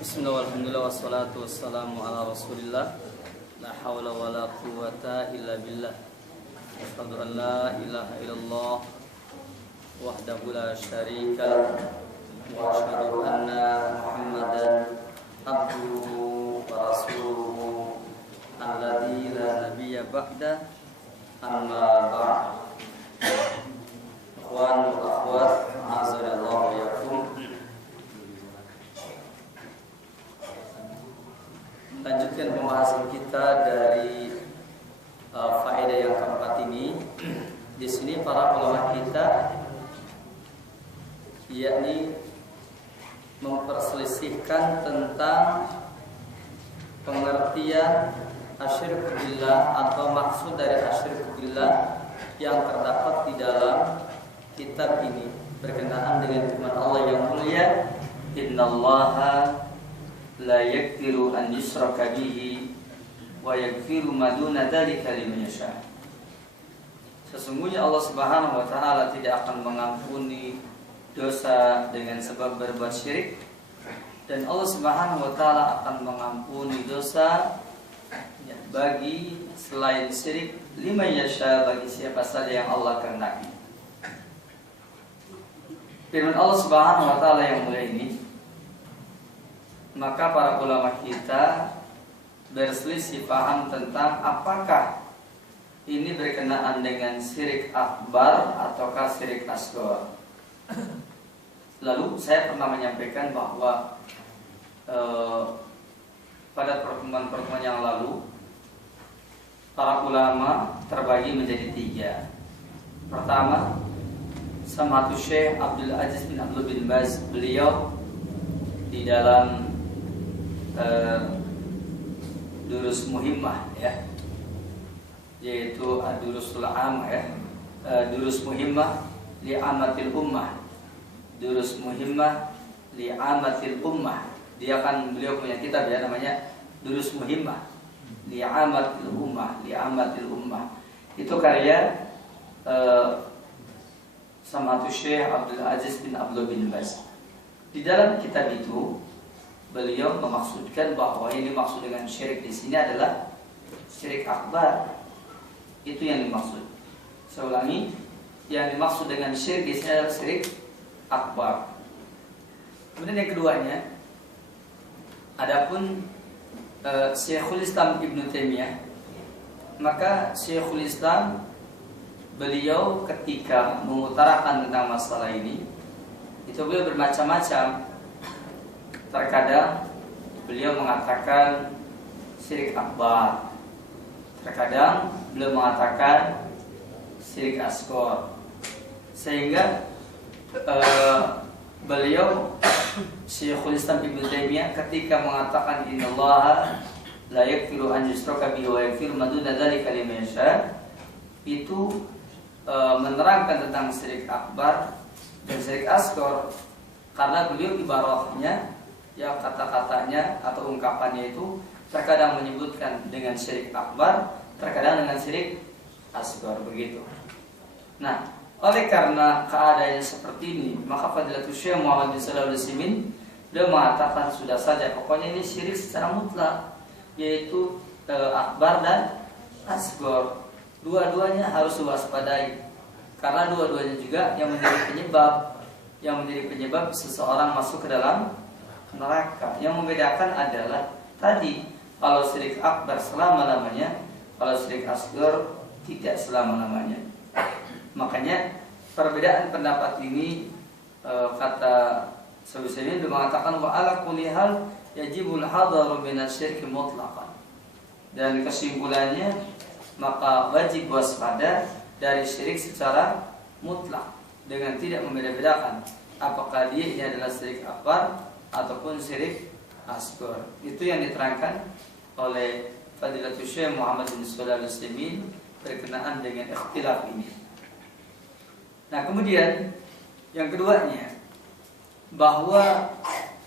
Bismillah, alhamdulillah, wassalatu wassalamu ala rasulillah. La hawla wa la quwata illa billah. Asyhadu an la ilaha illallah wahdahu la syarika lah. Wa asyhadu anna Muhammadan abduhu wa rasuluhu alladzi la nabiyya ba'da. Amma ba'd. Ikhwan wa akhwat, azanallahu wa yakum. Lanjutkan pembahasan kita dari faedah yang keempat ini. Di sini para ulama kita yakni memperselisihkan tentang pengertian asyirku billah atau maksud dari asyirku billah yang terdapat di dalam kitab ini berkenaan dengan firman Allah yang mulia, innallaha la yaghfiru an yushraka bihi wa yaghfiru ma duna dzalika liman yasha. Sesungguhnya Allah Subhanahu wa taala tidak akan mengampuni dosa dengan sebab berbuat syirik, dan Allah Subhanahu wa taala akan mengampuni dosa bagi selain syirik liman yasha, bagi siapa saja yang Allah kehendaki. Firman Allah Subhanahu wa taala yang mulia ini, maka para ulama kita berselisih paham tentang apakah ini berkenaan dengan syirik akbar ataukah syirik asghar. Lalu saya pernah menyampaikan bahwa pada pertemuan-pertemuan yang lalu para ulama terbagi menjadi tiga. Pertama, Sam'atu Syekh Abdul Aziz bin Abdul bin Baz, beliau di dalam Durus Muhimmah ya, yaitu Durusul Am ya, Durus Muhimmah li amatil ummah, Durus Muhimmah li amatil ummah. Beliau punya kitab ya, namanya Durus Muhimmah li amatil ummah, li amatil ummah. Itu karya Sam'atu Syekh Abdul Aziz bin Abdul bin Baz. Di dalam kitab itu beliau memaksudkan bahwa yang dimaksud dengan syirik di sini adalah syirik akbar. Itu yang dimaksud. Saya ulangi, yang dimaksud dengan syirik di sini adalah syirik akbar. Kemudian yang keduanya, adapun Syekhul Islam Ibnu Taimiyah, maka Syekhul Islam beliau ketika mengutarakan tentang masalah ini, itu beliau bermacam-macam. Terkadang beliau mengatakan syirik akbar, terkadang beliau mengatakan syirik asghar, sehingga beliau Syekhul Islam Ibnu Taimiyah ketika mengatakan innallaha la yaghfiru an yushraka bihi wa yaghfiru ma duna dzalika liman yasha, itu menerangkan tentang syirik akbar dan syirik asghar, karena beliau ibaratnya ya, kata-katanya atau ungkapannya itu terkadang menyebutkan dengan syirik akbar, terkadang dengan syirik asghar, begitu. Nah, oleh karena keadaannya seperti ini, maka Fadilatul Syekh Muhammad bin Shalih Al-Utsaimin beliau mengatakan sudah saja, pokoknya ini syirik secara mutlak, yaitu akbar dan asghar. Dua-duanya harus diwaspadai, karena dua-duanya juga yang menjadi penyebab seseorang masuk ke dalam neraka. Yang membedakan adalah tadi, kalau syirik akbar selama-lamanya, kalau syirik asghar tidak selama-lamanya. Makanya perbedaan pendapat ini kata Syafi'i ini mengatakan wa ala kulli hal yajibul hadaru minasyirki mutlaqan. Dan kesimpulannya, maka wajib waspada dari syirik secara mutlak dengan tidak membeda-bedakan apakah dia ini adalah syirik akbar ataupun syirik asghar. Itu yang diterangkan oleh Fadilatul Syekh Muhammad bin Shalih Al-Utsaimin berkenaan dengan ikhtilaf ini. Nah, kemudian yang keduanya, bahwa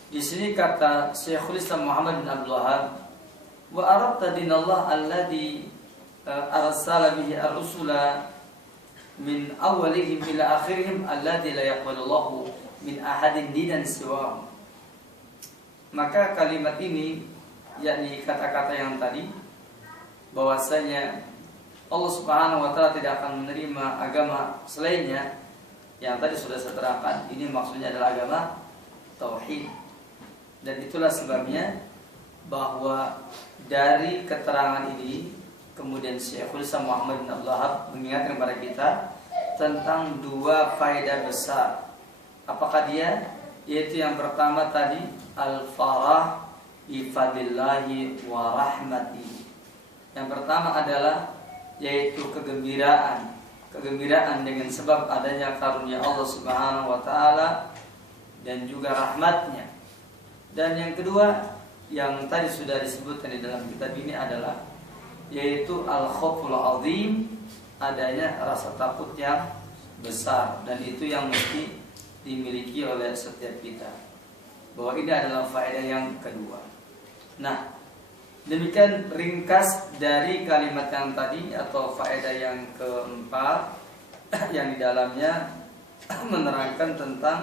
di sini kata Syekhul Islam Muhammad bin Abdul Wahhab, wa aradta dinallah alladhi arsala bihi ar-rusula min awwalihim ila akhirihim alladhi la yaqbalullahu min ahadin dinan siwahu. Maka kalimat ini, yakni kata-kata yang tadi, bahwasanya Allah Subhanahu wa Ta'ala tidak akan menerima agama selainnya, yang tadi sudah saya terangkan, ini maksudnya adalah agama tauhid. Dan itulah sebabnya bahwa dari keterangan ini kemudian Syekhul Islam Muhammad bin Abdul Wahhab mengingatkan kepada kita tentang dua faedah besar. Apakah dia? Yaitu yang pertama tadi, al-farah bi fadlillahi wa rahmatihi. Yang pertama adalah yaitu kegembiraan dengan sebab adanya karunia Allah Subhanahu wa Ta'ala dan juga rahmatnya. Dan yang kedua yang tadi sudah disebutkan di dalam kitab ini adalah yaitu al-khauful azim, adanya rasa takut yang besar, dan itu yang mesti dimiliki oleh setiap kita. Bahwa ini adalah faedah yang kedua. Nah, demikian ringkas dari kalimat yang tadi atau faedah yang keempat yang di dalamnya menerangkan tentang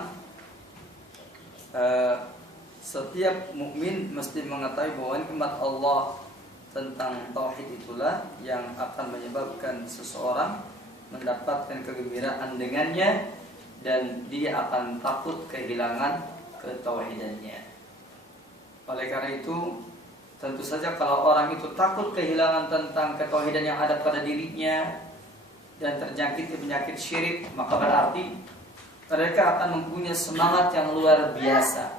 setiap mukmin mesti mengetahui bahwa nikmat Allah tentang tauhid itulah yang akan menyebabkan seseorang mendapatkan kegembiraan dengannya, dan dia akan takut kehilangan ketauhidannya. Oleh karena itu, tentu saja kalau orang itu takut kehilangan tentang ketauhidan yang ada pada dirinya dan terjangkit penyakit syirik, maka berarti mereka akan mempunyai semangat yang luar biasa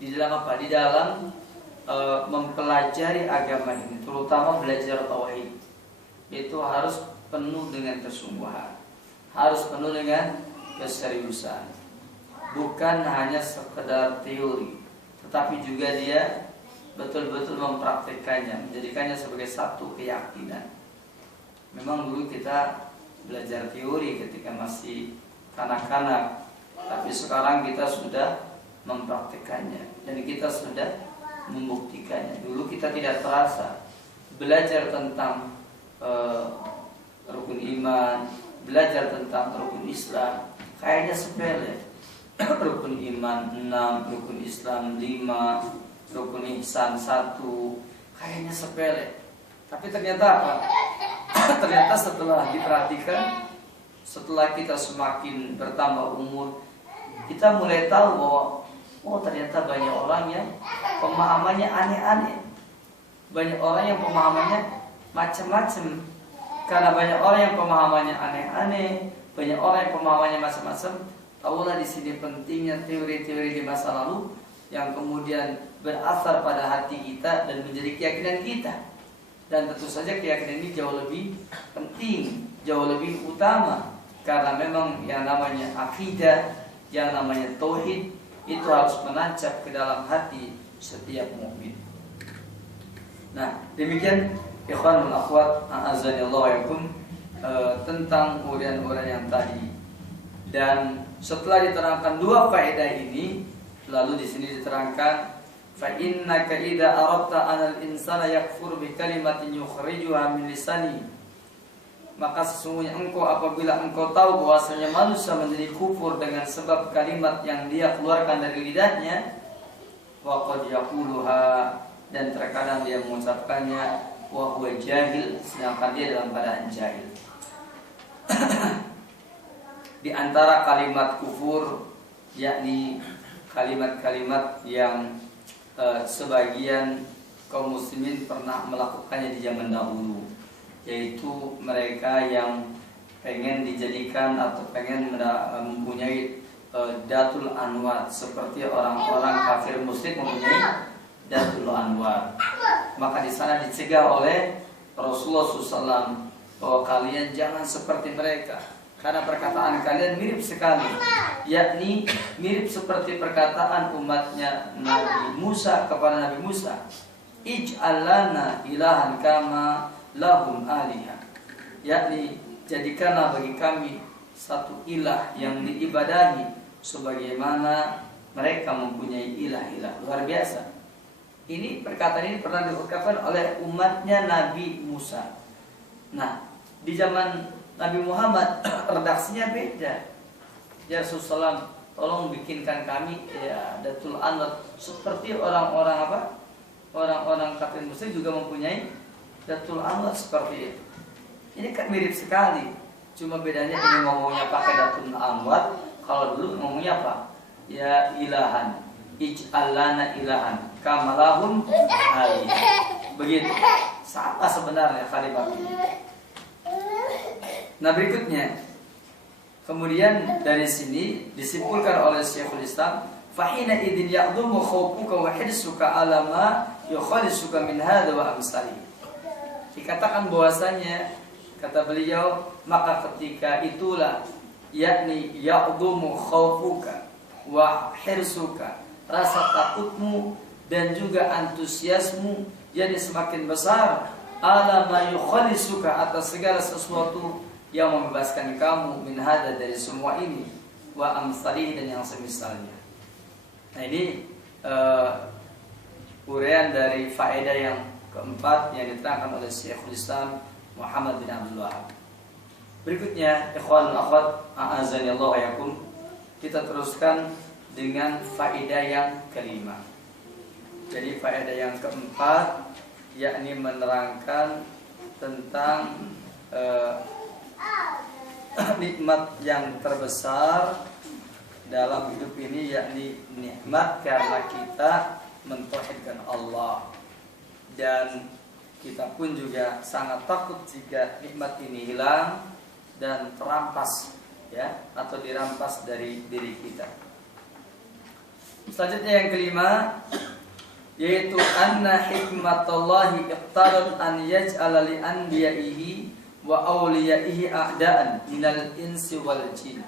di dalam apa? Di dalam mempelajari agama ini, terutama belajar tauhid. Itu harus penuh dengan kesungguhan, harus penuh dengan keseriusan. Bukan hanya sekedar teori, tetapi juga dia betul-betul mempraktikkannya, menjadikannya sebagai satu keyakinan. Memang dulu kita belajar teori ketika masih kanak-kanak, tapi sekarang kita sudah mempraktikkannya dan kita sudah membuktikannya. Dulu kita tidak terasa belajar tentang rukun iman, belajar tentang rukun Islam, kayaknya sepele. Rukun iman 6, rukun Islam 5, rukun ihsan 1, kayaknya sepele. Tapi ternyata apa? Ternyata setelah diperhatikan, setelah kita semakin bertambah umur, kita mulai tahu bahwa oh ternyata banyak orang yang pemahamannya aneh-aneh, banyak orang yang pemahamannya macam-macam. Karena banyak orang yang pemahamannya aneh-aneh, banyak orang yang pemahamannya macam-macam. Tahulah di sini pentingnya teori-teori di masa lalu yang kemudian berasar pada hati kita dan menjadi keyakinan kita. Dan tentu saja keyakinan ini jauh lebih penting, jauh lebih utama, karena memang yang namanya akidah, yang namanya tauhid itu harus menancap ke dalam hati setiap mukmin. Nah, demikian ikhwan wal akhwat a'azzanillahu wa iyyakum tentang uraian-uraian yang tadi. Dan setelah diterangkan dua faedah ini, lalu di sini diterangkan fa innaka idza aradta anal insana yakfur bi kalimatin yukhrijuha min lisani, maka sesungguhnya engkau apabila engkau tahu bahwasanya manusia menjadi kufur dengan sebab kalimat yang dia keluarkan dari lidahnya, wa qad yaquluha, dan terkadang dia mengucapkannya wa huwa jahil, sedangkan dia dalam keadaan jahil. Di antara kalimat kufur, yakni kalimat-kalimat yang sebagian kaum muslimin pernah melakukannya di zaman dahulu, yaitu mereka yang pengen dijadikan atau pengen mempunyai datul anwar, seperti orang-orang kafir musyrik mempunyai datul anwar. Maka di sana dicegah oleh Rasulullah SAW bahwa kalian jangan seperti mereka, karena perkataan kalian mirip sekali, yakni mirip seperti perkataan umatnya Nabi Musa kepada Nabi Musa, ij'al lana ilahan kama lahum alihah, yakni jadikanlah bagi kami satu ilah yang diibadahi sebagaimana mereka mempunyai ilah-ilah. Luar biasa. Ini perkataan ini pernah diucapkan oleh umatnya Nabi Musa. Nah, di zaman Nabi Muhammad redaksinya beda. Ya Rasulullah, tolong bikinkan kami ya Datul Anwar seperti orang-orang apa? Orang-orang kafir musyrik juga mempunyai Datul Anwar seperti itu. Ini kan mirip sekali. Cuma bedanya ini ngomongnya pakai Datul Anwar, kalau dulu ngomongnya apa? Ya ilahan, ij'al lana ilahan kama lahum alih. Begitu. Sama sebenarnya kalimat ini. Nah, berikutnya kemudian dari sini disimpulkan oleh Syekhul Islam, fahina idin ya'dumu khawfuka wa hirsuka ala ma yukhalisuka min hadha wa amsalih. Dikatakan bahwasanya kata beliau, maka ketika itulah yakni ya'dumu khawfuka wa hirsuka, rasa takutmu dan juga antusiasmu jadi semakin besar ala ma yukhalisuka, atas segala sesuatu yang membebaskan kamu min hadza, dari semua ini, wa amsalih, dan yang semisalnya. Nah, ini uraian dari faedah yang keempat yang diterangkan oleh Syekhul Islam Muhammad bin Abdul Wahab. Berikutnya, ikhwan dan akhwat a'azanillahu wa yakum, kita teruskan dengan faedah yang kelima. Jadi faedah yang keempat yakni menerangkan tentang nikmat yang terbesar dalam hidup ini, yakni nikmat karena kita mentauhidkan Allah, dan kita pun juga sangat takut jika nikmat ini hilang dan terampas, ya, atau dirampas dari diri kita. Selanjutnya yang kelima, yaitu anna hikmatallahi iqtarat an yaj'ala li anbiya'ihi wa awliyaihi a'da'an minal insi wal jin.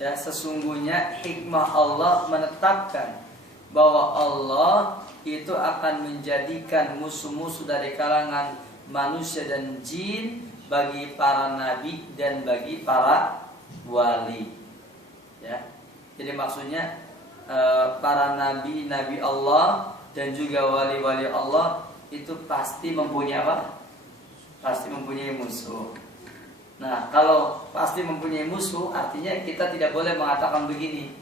Ya, sesungguhnya hikmah Allah menetapkan bahwa Allah itu akan menjadikan musuh-musuh dari kalangan manusia dan jin bagi para nabi dan bagi para wali. Ya. Jadi maksudnya para nabi Allah dan juga wali-wali Allah itu pasti mempunyai apa? Pasti mempunyai musuh. Nah, kalau pasti mempunyai musuh, artinya kita tidak boleh mengatakan begini.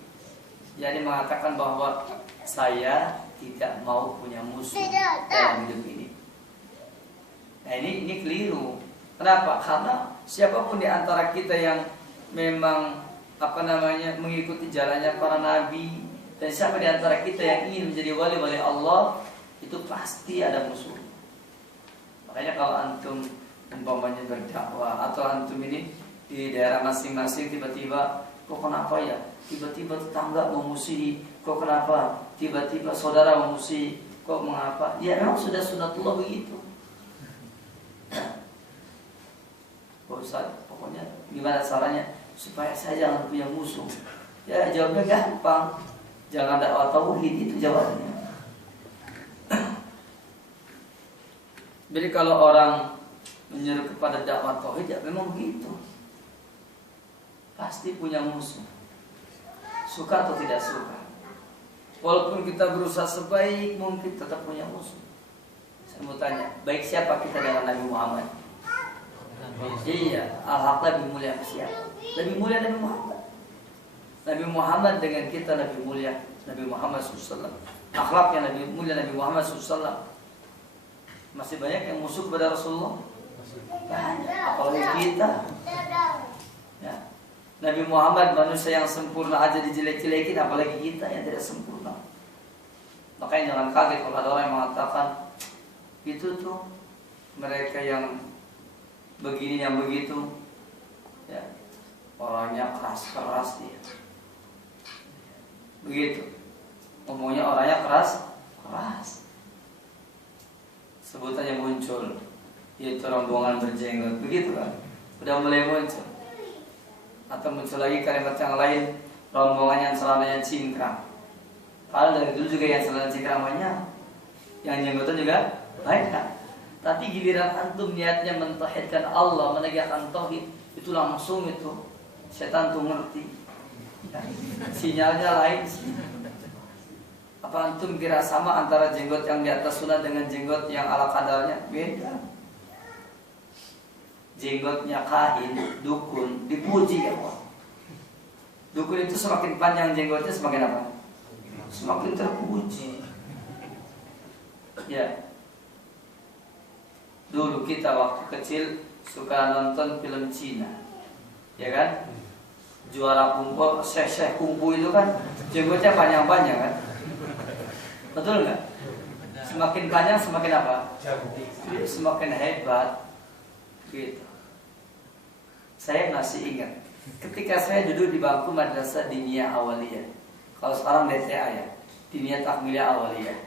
Jadi mengatakan bahwa saya tidak mau punya musuh dalam hidup ini. Nah, ini keliru. Kenapa? Karena siapapun di antara kita yang memang mengikuti jalannya para nabi, dan siapa di antara kita yang ingin menjadi wali-wali Allah, itu pasti ada musuh. Makanya kalau antum umpamanya berdakwah atau antum ini di daerah masing-masing, tiba-tiba kok kenapa ya? Tiba-tiba tetangga memusuhi, kok kenapa? Tiba-tiba saudara memusuhi, kok mengapa? Ya memang sudah sunatullah begitu. Ustaz, pokoknya gimana caranya supaya saya jangan punya musuh? Ya jawabnya gampang, jangan dakwah tauhid, itu jawabannya. Jadi kalau orang menyeru kepada dakwah tauhid, ya memang begitu. Pasti punya musuh, suka atau tidak suka. Walaupun kita berusaha sebaik mungkin, tetap punya musuh. Saya mau tanya, baik siapa kita dengan Nabi Muhammad? Iya, al-haq lebih mulia siapa? Lebih mulia Nabi Muhammad. Nabi Muhammad dengan kita lebih mulia Nabi Muhammad SAW. Akhlaknya lebih mulia Nabi Muhammad SAW. Masih banyak yang musuh kepada Rasulullah. Banyak, apalagi kita. Ya. Nabi Muhammad manusia yang sempurna aja dijelek-jelekin, apalagi kita yang tidak sempurna. Makanya jangan kaget kalau ada orang yang mengatakan itu tuh mereka yang begini yang begitu, ya, orangnya keras dia. Begitu. Ngomongnya orangnya keras. Sebutannya muncul, yaitu rombongan berjenggot, begitu kan? Udah mulai muncul. Atau muncul lagi kalimat yang lain, rombongan yang celananya cingkrang. Padahal dari dulu juga yang celana cingkrang banyak, yang jenggotan juga banyak. Tapi giliran antum niatnya mentauhidkan Allah, menegakkan tauhid, itu langsung itu setan tuh ngerti. Sinyalnya lain sih. Apa antum kira sama antara jenggot yang di atas sunnah dengan jenggot yang ala kadarnya? Beda. Jenggotnya kahin, dukun, dipuji ya Allah. Dukun itu semakin panjang jenggotnya semakin apa? Semakin terpuji. Ya. Dulu kita waktu kecil suka nonton film Cina, ya kan? Juara kumpul, syekh kungfu itu kan jenggotnya panjang-panjang kan? Betul nggak? Semakin panjang semakin apa? Semakin hebat. Gitu. Saya masih ingat ketika saya duduk di bangku madrasah diniyah awaliyah. Kalau sekarang DTA ya, diniyah takmiliyah awaliyah.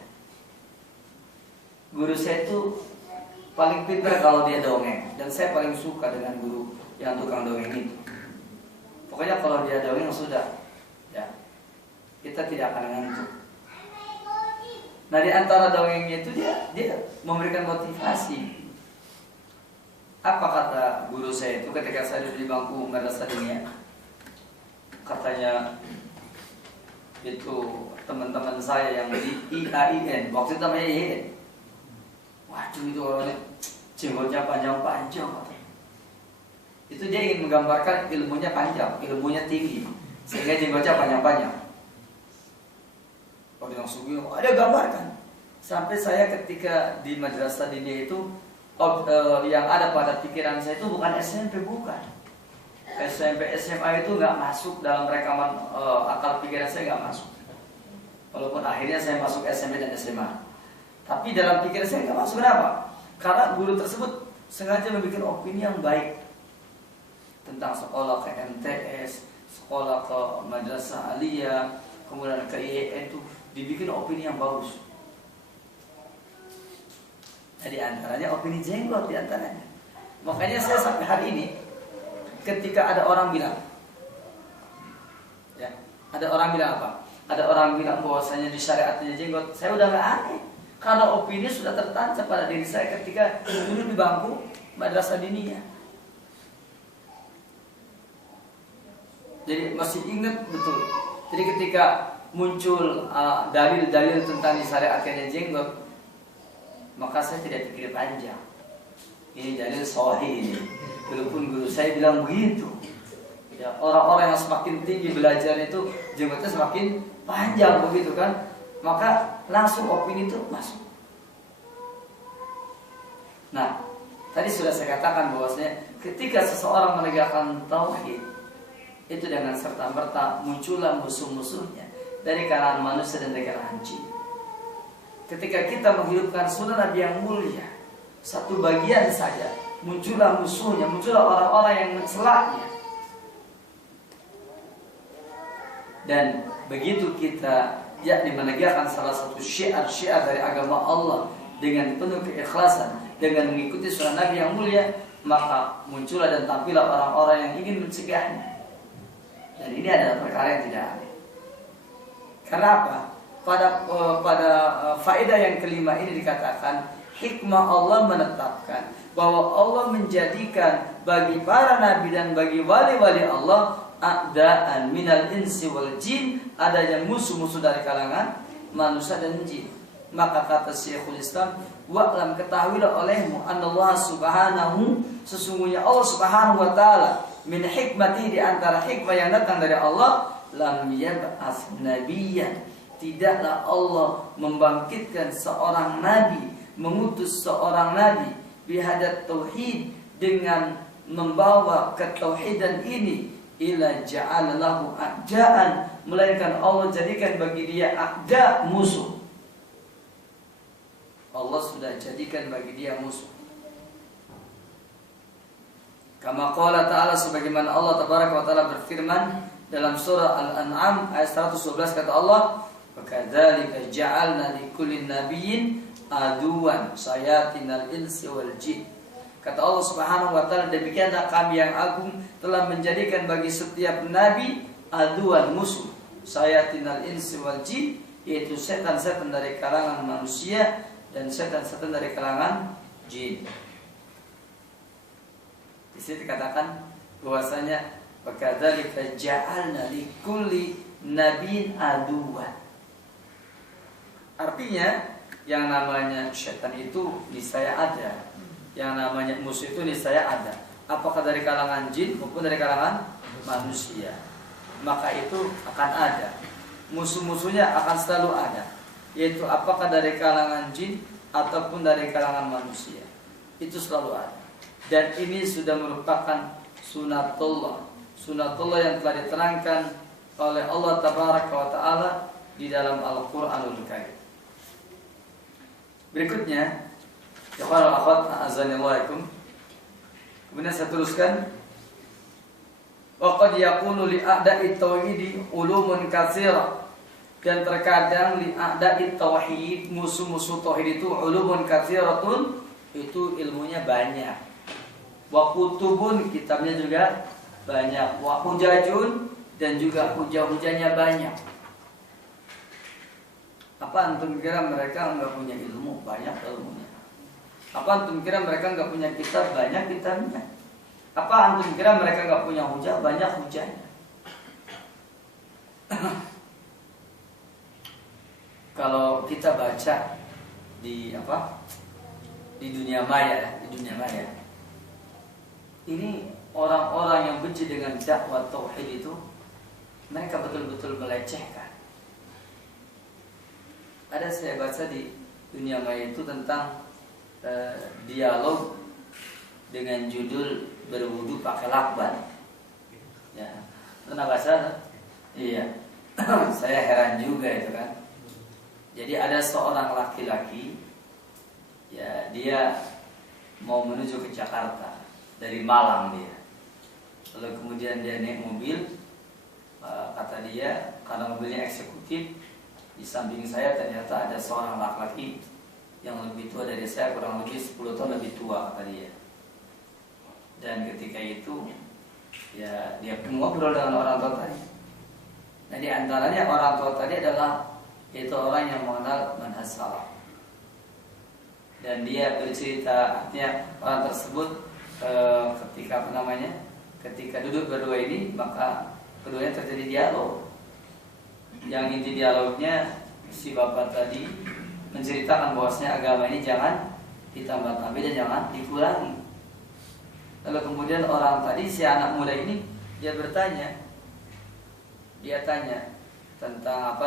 Guru saya itu paling pintar kalau dia dongeng, dan saya paling suka dengan guru yang tukang dongeng itu. Pokoknya kalau dia dongeng sudah, ya kita tidak akan ngantuk. Nah di antara dongengnya itu dia memberikan motivasi. Apa kata guru saya itu ketika saya duduk di bangku madrasah dunia? Katanya itu teman-teman saya yang di IAIN, waktu itu namanya IAIN. Waduh itu orangnya jenggotnya panjang-panjang. Itu dia ingin menggambarkan ilmunya panjang, ilmunya tinggi, sehingga jenggotnya panjang-panjang. Kalau langsung ada gambarkan. Sampai saya ketika di madrasah diniyah itu yang ada pada pikiran saya itu bukan SMP, bukan. SMP, SMA itu nggak masuk dalam rekaman akal pikiran saya, nggak masuk. Walaupun akhirnya saya masuk SMP dan SMA. Tapi dalam pikiran saya nggak masuk. Kenapa? Karena guru tersebut sengaja membuat opini yang baik tentang sekolah ke MTS, sekolah ke madrasah aliyah, kemudian ke IAIN itu dibikin opini yang bagus. Di antaranya opini jenggot di antaranya. Makanya saya sampai hari ini ketika ada orang bilang, ya, ada orang bilang apa? Ada orang bilang bahwasanya di syariatnya jenggot, saya udah nggak aneh. Karena opini sudah tertancap pada diri saya ketika dulu di bangku madrasah diniyah. Jadi masih ingat betul. Jadi ketika muncul dalil-dalil tentang disyariatkannya jenggot, maka saya tidak pikir panjang. Ini dalil sahih ini. Walaupun guru saya bilang begitu. Ya, orang-orang yang semakin tinggi belajar itu jenggotnya semakin panjang begitu kan. Maka langsung opini itu masuk. Nah, tadi sudah saya katakan bahwasanya ketika seseorang menegakkan tauhid, itu dengan serta-merta muncullah musuh-musuhnya dari kalangan manusia dan dari kalangan jin. Ketika kita menghidupkan sunnah Nabi yang mulia, satu bagian saja muncullah musuhnya, muncullah orang-orang yang mencelaknya. Dan begitu kita yakni menegakkan salah satu syiar-syiar dari agama Allah dengan penuh keikhlasan, dengan mengikuti sunnah Nabi yang mulia, maka muncullah dan tampillah orang-orang yang ingin mencegahnya. Dan ini adalah perkara yang tidak aneh. Karena apa? Pada faedah yang kelima ini dikatakan hikmah Allah menetapkan bahwa Allah menjadikan bagi para nabi dan bagi wali-wali Allah a'da'an minal insi wal jin, adanya musuh-musuh dari kalangan manusia dan jin. Maka kata Syekhul Islam, wa'lam, ketahuilah olehmu anallah subhanahu, sesungguhnya Allah subhanahu wa ta'ala min hikmati, di antara hikmah yang datang dari Allah, lam yab'ats nabiyyan, tidaklah Allah membangkitkan seorang nabi, mengutus seorang nabi bihadat tauhid, dengan membawa ketauhidan ini, ila ja'alallahu a'da'an, melainkan Allah jadikan bagi dia a'da, musuh. Allah sudah jadikan bagi dia musuh. Kama qala ta'ala, sebagaimana Allah tabaraka wa ta'ala berfirman dalam surah Al-An'am ayat 112, kata Allah, wa kadzalika ja'alna likulli nabiyyin aduwan sayatinal insi wal jin. Kata Allah subhanahu wa ta'ala, demikianlah kami yang agung telah menjadikan bagi setiap nabi aduan, musuh, sayatinal insi wal jin, yaitu setan-setan dari kalangan manusia dan setan-setan dari kalangan jin. Di sini dikatakan bahwasanya wa kadzalika ja'alna likulli nabiyyin aduwan. Artinya yang namanya setan itu niscaya ada, yang namanya musuh itu niscaya ada, apakah dari kalangan jin maupun dari kalangan manusia. maka itu akan ada. Musuh-musuhnya akan selalu ada, yaitu apakah dari kalangan jin ataupun dari kalangan manusia. Itu selalu ada. Dan ini sudah merupakan sunatullah. Sunatullah yang telah diterangkan oleh Allah Tabaraka wa Ta'ala di dalam Al-Quranul Karim. Berikutnya, ya akhwat azanillahu. Kemudian saya teruskan, wa qad yakunu li a'da'i tauhid ulumun katsira. Dan terkadang li a'da'i tauhid, musuh-musuh tauhid itu ulumun katsiratun, itu ilmunya banyak. Wa kutubun, kitabnya juga banyak. Wa hujajun, dan juga hujah-hujahnya banyak. Apa antum kira mereka enggak punya ilmu? Banyak ilmunya. Apa antum kira mereka enggak punya kitab? Banyak kitabnya. Apa antum kira mereka enggak punya hujah? Banyak hujahnya. Kalau kita baca di di dunia maya, ini orang-orang yang benci dengan dakwah tauhid itu, mereka betul-betul melecehkan. Ada saya baca di dunia maya itu tentang dialog dengan judul berwudu pakai lakban. Ya, pernah baca? Iya. Saya heran juga itu kan. Jadi ada seorang laki-laki, ya dia mau menuju ke Jakarta dari Malang dia. Lalu kemudian dia naik mobil, kata dia karena mobilnya eksekutif, di samping saya ternyata ada seorang laki-laki yang lebih tua dari saya, kurang lebih 10 tahun lebih tua, kata dia. Dan ketika itu ya dia ngobrol dengan orang tua tadi. Nah di antaranya orang tua tadi adalah yaitu orang yang mengenal manhaj salaf. Dan dia bercerita, artinya orang tersebut ketika duduk berdua ini, maka keduanya terjadi dialog. Yang inti dialognya, si bapak tadi menceritakan bahwasanya agama ini jangan ditambah-tambah dan jangan dikurangi. Lalu kemudian orang tadi, si anak muda ini, dia bertanya, dia tanya tentang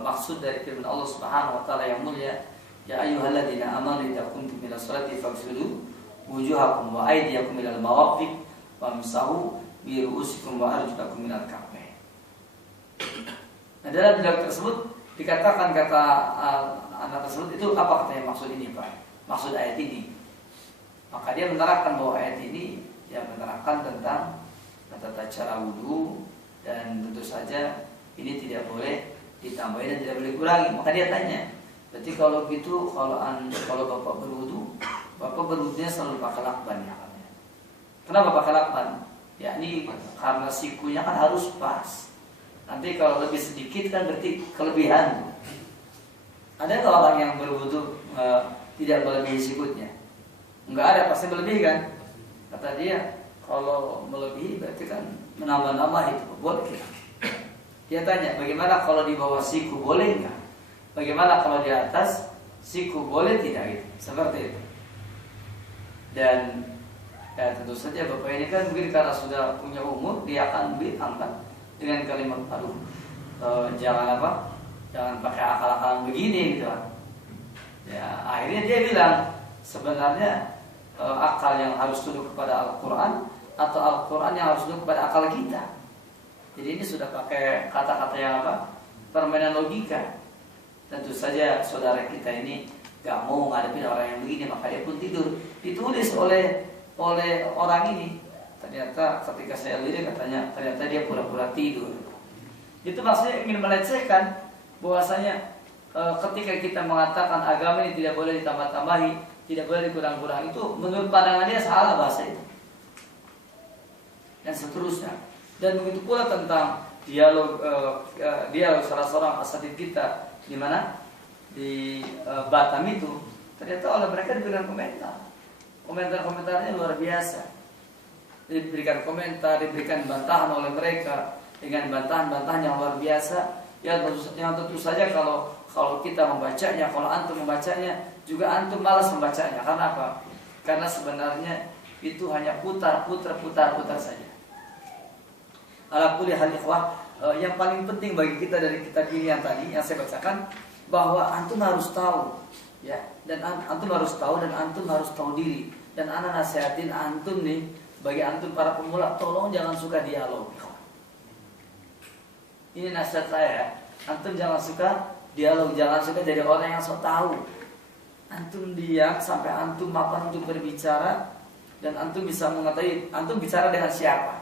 maksud dari firman Allah Subhanahu wa taala yang mulia, ya ayyuhalladzina amanu idza kuntum ila sholati faghsilu wujuhakum wa aydiyakum ilal marafiq wamsahu bi ru'usikum wa arjulakum minal ka'bayn. Nah, dalam dialog tersebut dikatakan, kata anak tersebut, itu apa katanya maksud ini Pak? Maksud ayat ini. Maka dia menerangkan bahwa ayat ini yang menerangkan tentang tata cara wudu, dan tentu saja ini tidak boleh ditambahin dan tidak boleh dikurangi. Maka dia tanya, berarti kalau gitu, kalau bapak berwudunya selalu pakai lakban ya? Kenapa pakai lakban? Ya ini karena sikunya kan harus pas. Nanti kalau lebih sedikit kan berarti kelebihan. Ada nggak orang yang berwudu tidak melebihi sikutnya? Enggak ada, pasti melebihi kan? Kata dia, kalau melebihi berarti kan menambah-nambah itu boleh. Dia tanya, bagaimana kalau di bawah siku, boleh nggak? Bagaimana kalau di atas siku, boleh tidak? Gitu. Seperti itu. Dan ya, tentu saja bapak ini kan mungkin karena sudah punya umur, dia akan bilang kan dengan kalimat, aduh, jangan pakai akal-akalan begini gitu kan. Ya, akhirnya dia bilang, sebenarnya akal yang harus tunduk kepada Al-Quran atau Al-Quran yang harus tunduk kepada akal kita. Jadi ini sudah pakai kata-kata yang permainan logika. Tentu saja saudara kita ini gak mau ngadepin orang yang begini, maka dia pun tidur. Ditulis oleh orang ini. Ternyata ketika saya lihat katanya, ternyata dia pura-pura tidur. Itu maksudnya ingin melecehkan bahwasanya ketika kita mengatakan agama ini tidak boleh ditambah-tambahi, tidak boleh dikurang-kurang, itu menurut pandangan dia salah bahasa itu. Dan seterusnya. Dan begitu pula tentang dialog salah seorang asatidz kita di mana di Batam itu, ternyata oleh mereka diberikan komentarnya luar biasa. Diberikan komentar, diberikan bantahan oleh mereka dengan bantahan-bantahan yang luar biasa. Yang tentu saja kalau kita membacanya, kalau antum membacanya, juga antum malas membacanya. Karena apa? Karena sebenarnya itu hanya putar saja. Ala kulli hal ikhwah, yang paling penting bagi kita dari kitab ini yang tadi yang saya bacakan, bahwa antum harus tahu, ya, dan antum harus tahu dan antum harus tahu diri. Dan ana nasihatin antum nih, bagi antum para pemula, tolong jangan suka dialog. Ini nasihat saya, antum jangan suka dialog, jangan suka jadi orang yang sok tahu. Antum diam sampai antum mapan untuk berbicara, dan antum bisa mengetahui antum bicara dengan siapa.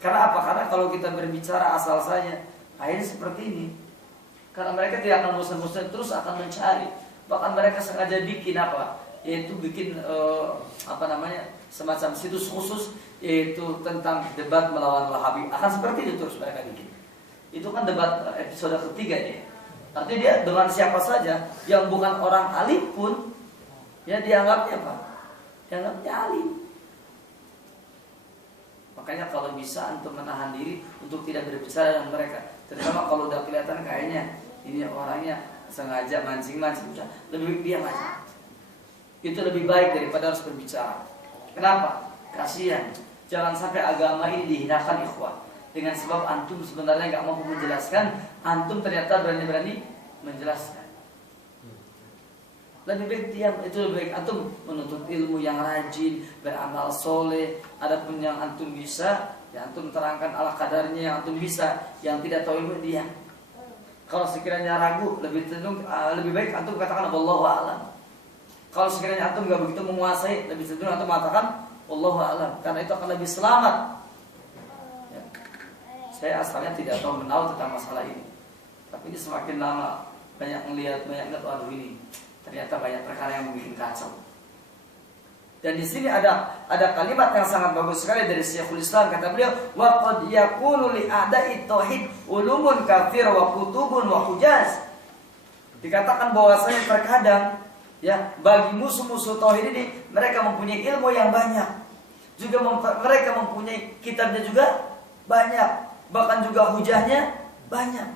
Karena apa? Karena kalau kita berbicara asal saja, akhirnya seperti ini. Karena mereka tidak akan bosan-bosan, terus akan mencari. Bahkan mereka sengaja bikin apa? Yaitu bikin semacam situs khusus, yaitu tentang debat melawan Wahabi. Akan seperti itu terus mereka bikin. Itu kan debat episode ketiga ya. Artinya dia dengan siapa saja yang bukan orang alim pun, ya dianggapnya apa? Dianggapnya alim. Makanya kalau bisa antum menahan diri untuk tidak berbicara dengan mereka, terutama kalau udah kelihatan kayaknya ini orangnya sengaja mancing-mancing, lebih baik diam aja. Itu lebih baik daripada harus berbicara. Kenapa? Kasihan. Jangan sampai agama ini dihinakan ikhwah. Dengan sebab antum sebenarnya nggak mampu menjelaskan, antum ternyata berani-berani menjelaskan. Lebih baik diam, itu lebih baik antum menuntut ilmu yang rajin, beramal soleh. Adapun yang antum bisa, ya antum terangkan ala kadarnya yang antum bisa. Yang tidak tahu ilmu diam. Kalau sekiranya ragu, lebih baik antum katakan wallahu a'lam. Kalau sekiranya antum nggak begitu menguasai, lebih cenderung antum mengatakan wallahu a'lam, karena itu akan lebih selamat. Ya. Saya asalnya tidak tahu menahu tentang masalah ini, tapi ini semakin lama banyak melihat, waduh ini ternyata banyak perkara yang bikin kacau. Dan di sini ada kalimat yang sangat bagus sekali dari Syekhul Islam, kata beliau, wa qad yakunu li a'da'i tauhid ulumun kafir wa kutubun wa hujaz. Dikatakan bahwasanya terkadang ya bagi musuh-musuh tauhid ini mereka mempunyai ilmu yang banyak, juga mereka mempunyai kitabnya juga banyak, bahkan juga hujahnya banyak.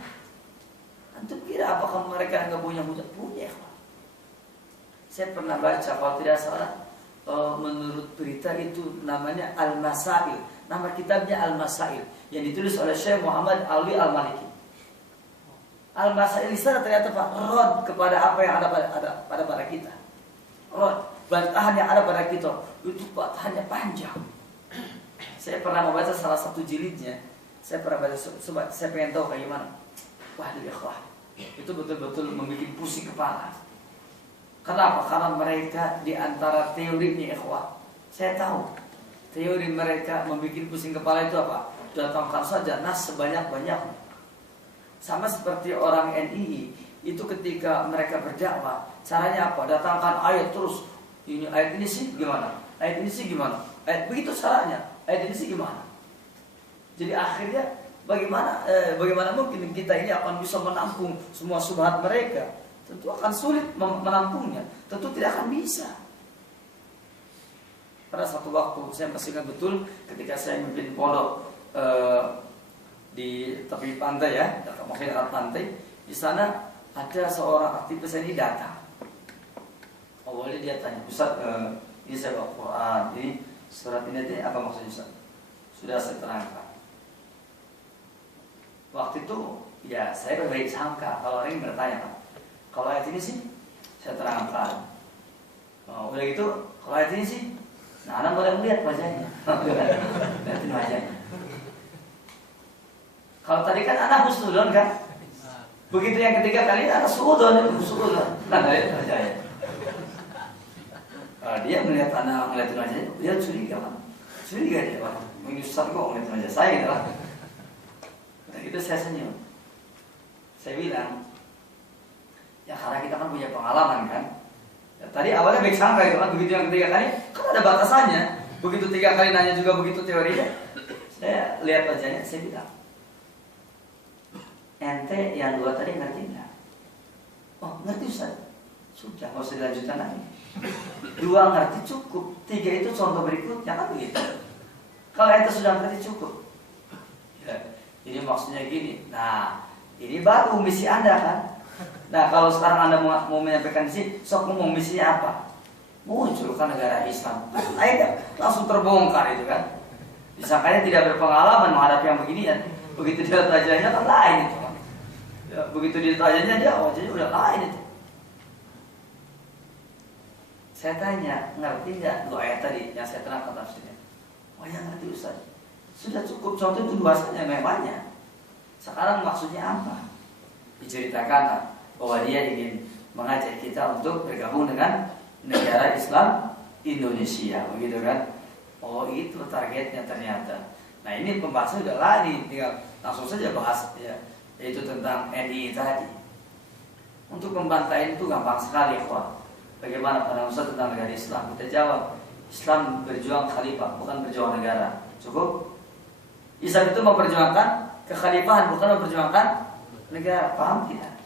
Antum kira apakah mereka nggak punya hujah? Punya. Saya pernah baca kalau tidak salah, menurut berita itu namanya Al-Masail, nama kitabnya Al-Masail yang ditulis oleh Syekh Muhammad Alwi Al-Maliki. Al-Masail di sana ternyata Pak rod kepada apa yang ada pada kita. Rod, bantahan yang ada pada kita itu bantahannya panjang. Saya pernah membaca salah satu jilidnya. Saya pernah baca, saya pengen tahu kayak gimana. Waduh ikhwah, itu betul-betul membuat pusing kepala. Kenapa? Karena mereka di antara teorinya ikhwah, saya tahu teori mereka membuat pusing kepala itu apa? Datangkan saja nas sebanyak-banyaknya. Sama seperti orang NII itu ketika mereka berdakwah, caranya apa? Datangkan ayat terus. Ini ayat ini sih gimana? Ayat ini sih gimana? Ayat begitu caranya. Ayat ini sih gimana? Jadi akhirnya bagaimana mungkin kita ini akan bisa menampung semua subhat mereka? Tentu akan sulit menampungnya. Tentu tidak akan bisa. Pada satu waktu saya masih ingat betul ketika saya memimpin pondok di tepi pantai ya, maksudnya arah pantai. Di sana ada seorang aktivis ini datang. Awalnya dia tanya, Ustaz, ini saya bawa Quran, ini surat ini apa maksudnya Ustaz? Sudah saya terangkan. Waktu itu ya saya berbaik sangka kalau orang ini bertanya, kalau ayat ini sih saya terangkan. Udah gitu, kalau ayat ini sih, nah anak boleh melihat wajahnya, lihatin wajahnya. Kalau tadi kan anak husnudon kan, begitu yang ketiga kali anak suudon. Nah lihat wajahnya. Dia melihat anak melihatin wajahnya, dia curiga kan, dia kan, Ustaz kok melihat wajah saya gitu kan. Nah itu saya senyum. Saya bilang, ya karena kita kan punya pengalaman kan. Ya, tadi awalnya baik sangka itu kan, begitu yang ketiga kali kan ada batasannya. Begitu 3 kali nanya juga begitu teorinya. Saya lihat wajahnya, saya bilang, ente yang 2 tadi ngerti enggak? Oh ngerti Ustaz. Sudah, nggak usah dilanjutkan lagi. 2 ngerti cukup, 3 itu contoh berikutnya kan begitu. Kalau ente sudah ngerti cukup. Ya, ini maksudnya gini. Nah, ini baru misi Anda kan. Nah, kalau sekarang Anda mau menyampaikan misi, sok ngomong misinya apa? Munculkan negara Islam. Akhirnya langsung terbongkar itu kan. Disangkanya tidak berpengalaman menghadapi yang beginian. Begitu dia wajahnya kan lain itu. Ya, begitu dia wajahnya udah lain itu. Saya tanya, ngerti nggak dua ayat tadi yang saya terangkan tafsirnya? Oh ya ngerti Ustaz. Sudah cukup contoh itu dua saja memangnya. Sekarang maksudnya apa? Diceritakan bahwa dia ingin mengajak kita untuk bergabung dengan negara Islam Indonesia, begitu kan? Oh itu targetnya ternyata. Nah ini pembahasan sudah lari, tinggal langsung saja bahas ya, yaitu tentang NI tadi. Untuk membantai itu gampang sekali, kok. Bagaimana pandangan Ustaz tentang negara Islam? Kita jawab, Islam berjuang khalifah, bukan berjuang negara. Cukup? Islam itu memperjuangkan kekhalifahan, bukan memperjuangkan negara. Paham tidak?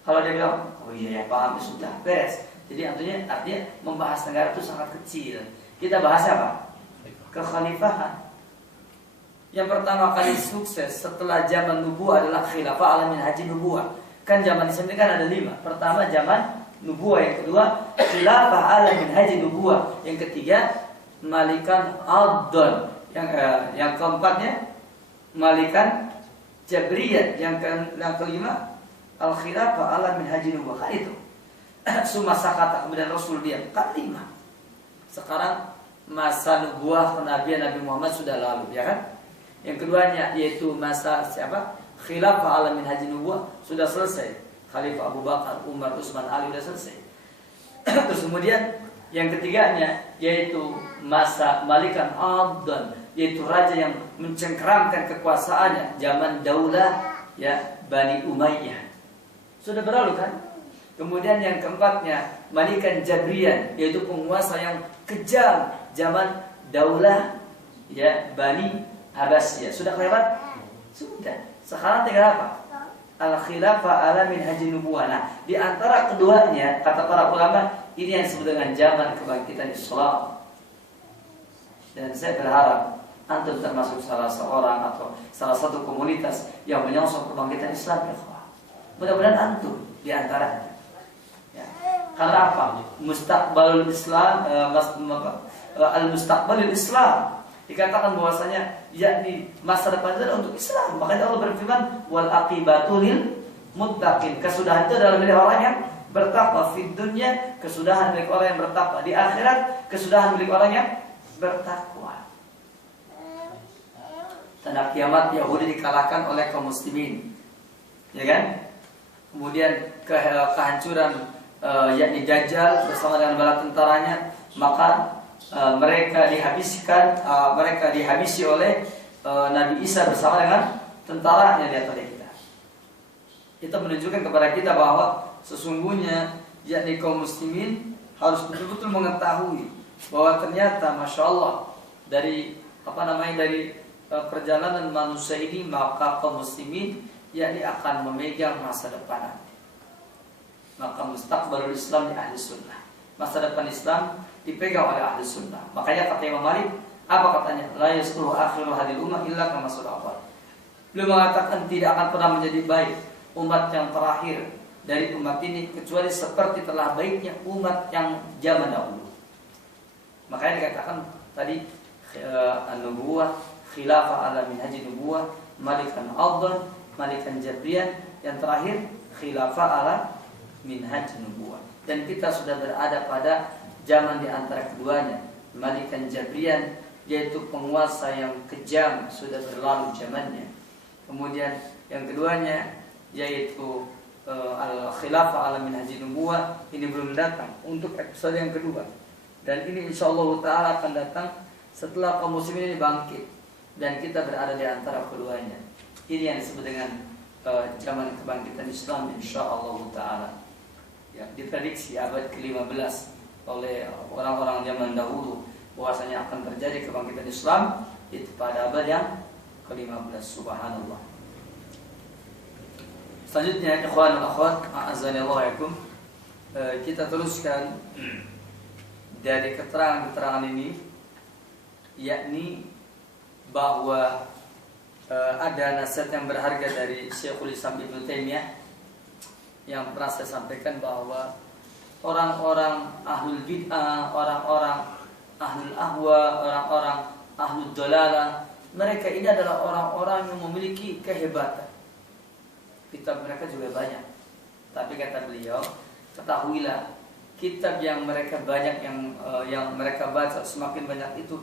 Kalau dia bilang, oh iya ya paham, sudah beres. Jadi artinya membahas negara itu sangat kecil. Kita bahas apa? Kekhalifahan. Yang pertama kali sukses setelah zaman nubuah adalah khilafah ala minhaji nubuah. Kan zaman Islam ini kan ada 5. Pertama zaman nubuah, yang kedua khilafah ala minhaji nubuah, yang ketiga malikan adon, yang keempatnya malikan jabriyah, yang kelima al khilafah ala minhaji nubuah. Kan itu. Summa sakata, kemudian Rasul diam. Kan 5. Sekarang masa nubuah kenabian Nabi Muhammad sudah lalu, ya kan? Yang keduanya yaitu masa siapa? Khilafah ala minhaji nubuah sudah selesai. Khalifah Abu Bakar, Umar, Utsman, Ali sudah selesai. Terus kemudian yang ketiganya yaitu masa Malikan Adhan, yaitu raja yang mencengkeramkan kekuasaannya zaman daulah ya Bani Umayyah. Sudah berlalu kan? Kemudian yang keempatnya Malikan Jabriyan, yaitu penguasa yang kejam zaman daulah ya Bani Abbasiyah. Sudah kelewat? Sudah. Sekarang tinggal apa? Al-khilafah ala minhaji nubuwah. Nah, di antara keduanya kata para ulama ini yang disebut dengan zaman kebangkitan Islam. Dan saya berharap antum termasuk salah seorang atau salah satu komunitas yang menyongsong kebangkitan Islam, ya. Mudah-mudahan antum di antaranya. Ya. Karena apa? Mustaqbalul Islam, al-mustaqbalul Islam. Dikatakan bahwasanya yakni masa depan itu adalah untuk Islam. Makanya Allah berfirman wal aqibatu lil muttaqin. Kesudahan itu adalah milik orang yang bertakwa. Fid dunya kesudahan milik orang yang bertakwa. Di akhirat kesudahan milik orang yang bertakwa. Tanda kiamat Yahudi dikalahkan oleh kaum muslimin. Ya kan? Kemudian kehancuran yakni Dajjal bersama dengan bala tentaranya, maka mereka dihabisi oleh Nabi Isa bersama dengan tentaranya di antara kita. Itu menunjukkan kepada kita bahwa sesungguhnya yakni kaum muslimin harus betul-betul mengetahui bahwa ternyata masya Allah dari perjalanan manusia ini, maka kaum muslimin yakni akan memegang masa depan nanti. Maka mustaqbalul Islam di ahli sunnah. Masa depan Islam dipegang oleh ahli sunnah. Makanya kata Imam Malik, apa katanya? La yasluhu akhiru hadil ummah illa kama awal. Beliau mengatakan tidak akan pernah menjadi baik umat yang terakhir dari umat ini kecuali seperti telah baiknya umat yang zaman dahulu. Makanya dikatakan tadi an-nubuwah, khilafah ala minhaji nubuwah, malikan adhan, malikan jabriyan, yang terakhir khilafah ala minhaji nubuwah. Dan kita sudah berada pada zaman di antara keduanya, Malikan Jabriyan, yaitu penguasa yang kejam, sudah berlalu zamannya. Kemudian yang keduanya yaitu al-khilafah ala minhaji nubuwah, ini belum datang untuk episode yang kedua. Dan ini insyaallah taala akan datang setelah kaum muslimin ini bangkit dan kita berada di antara keduanya. Ini yang disebut dengan zaman kebangkitan Islam insyaallah taala. Ya, diprediksi abad ke-15 oleh orang-orang zaman dahulu bahwasanya akan terjadi kebangkitan Islam itu pada abad yang ke-15. Subhanallah. Selanjutnya ikhwan dan akhwat, a'azzanillahu yakum, kita teruskan dari keterangan-keterangan ini, yakni bahwa ada nasihat yang berharga dari Syekhul Islam Ibnu Taimiyah yang pernah saya sampaikan bahwa orang-orang ahlul bid'ah, orang-orang ahlul ahwa, orang-orang ahlud dalalah, mereka ini adalah orang-orang yang memiliki kehebatan. Kitab mereka juga banyak. Tapi kata beliau, ketahuilah, kitab yang mereka banyak yang mereka baca semakin banyak itu,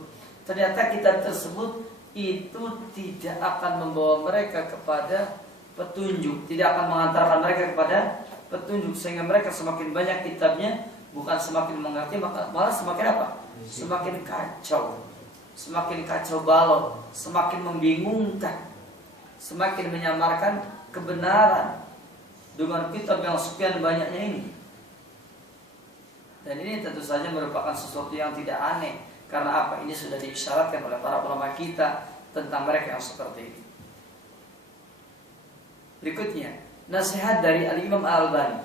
ternyata kitab tersebut itu tidak akan membawa mereka kepada petunjuk, tidak akan mengantarkan mereka kepada petunjuk, sehingga mereka semakin banyak kitabnya, bukan semakin mengerti, malah semakin apa? Semakin kacau balau, semakin membingungkan, semakin menyamarkan kebenaran dengan kitab yang sekian banyaknya ini. Dan ini tentu saja merupakan sesuatu yang tidak aneh. Karena apa? Ini sudah diisyaratkan oleh para ulama kita tentang mereka yang seperti ini. Berikutnya, nasihat dari Al-Imam Al-Albani.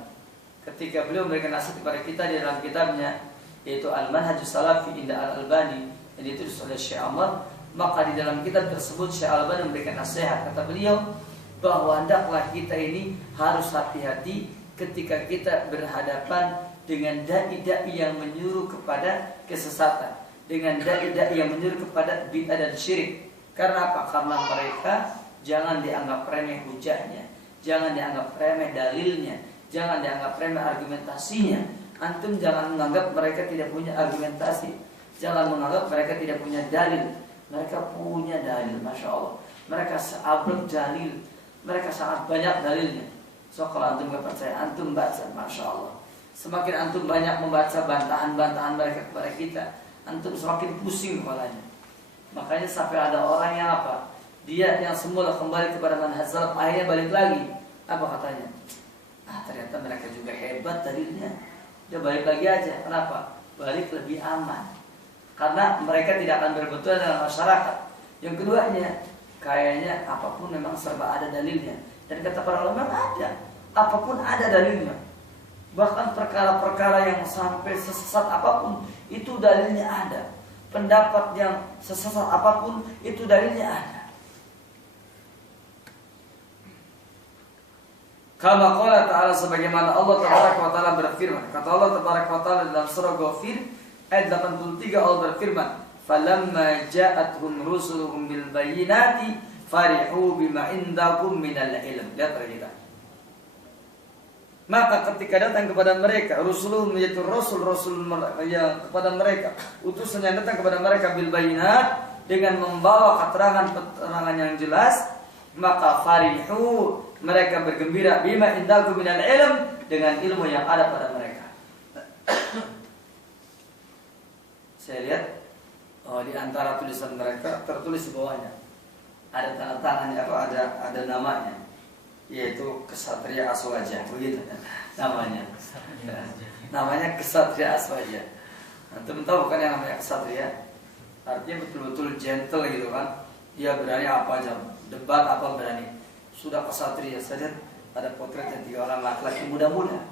Ketika beliau memberikan nasihat kepada kita di dalam kitabnya, yaitu Al-Manhajus Salafi Inda Al-Albani, yang ditulis oleh Syekh Ahmad, maka di dalam kitab tersebut Syekh Al-Albani memberikan nasihat. Kata beliau, bahwa hendaklah kita ini harus hati-hati ketika kita berhadapan dengan dai-dai yang menyuruh kepada kesesatan, dengan dai-dai yang menyuruh kepada bid'ah dan syirik. Karena apa? Karena mereka jangan dianggap remeh hujahnya, jangan dianggap remeh dalilnya, jangan dianggap remeh argumentasinya. Antum jangan menganggap mereka tidak punya argumentasi, jangan menganggap mereka tidak punya dalil. Mereka punya dalil, Masya Allah. Mereka seabrek dalil, mereka sangat banyak dalilnya. So kalau antum gak percaya, antum baca, Masya Allah. Semakin antum banyak membaca bantahan-bantahan mereka kepada kita, antum semakin pusing kepalanya. Makanya sampai ada orang yang apa? Dia yang semula kembali kepada manhaj salaf, akhirnya balik lagi. Apa katanya? Ternyata mereka juga hebat dalilnya. Dia balik lagi aja. Kenapa? Balik lebih aman. Karena mereka tidak akan berbetul dengan masyarakat. Yang keduanya, kayaknya apapun memang serba ada dalilnya. Dan kata para ulama ada, apapun ada dalilnya. Bahkan perkara-perkara yang sampai sesat apapun, itu dalilnya ada. Pendapat yang sesat apapun, itu dalilnya ada. Kama qala ta'ala, sebagaimana Allah tabaraka wa ta'ala berfirman. Kata Allah tabaraka wa ta'ala dalam surah Ghafir ayat 83, Allah berfirman, "Falamma ja'atuhum rusuluhum bil bayyinati farihu bima indakum minal ilm." Lihat kita. Maka ketika datang kepada mereka rusuluhum, yaitu rasul-rasul yang kepada mereka, utusan yang datang kepada mereka bil bayyinat, dengan membawa keterangan yang jelas, maka farihu, mereka bergembira bima indakum minal ilm, dengan ilmu yang ada pada mereka. Saya lihat di antara tulisan mereka tertulis di bawahnya ada tanda tangannya, ada namanya, yaitu Kesatria Aswaja, begitu namanya. Namanya Kesatria Aswaja. Antum tahu kan yang namanya Kesatria? Artinya betul-betul gentle gitu kan. Dia berani apa aja, debat apa berani. Sudah Kesatria saja, ada potretnya 3 orang laki-laki muda-muda.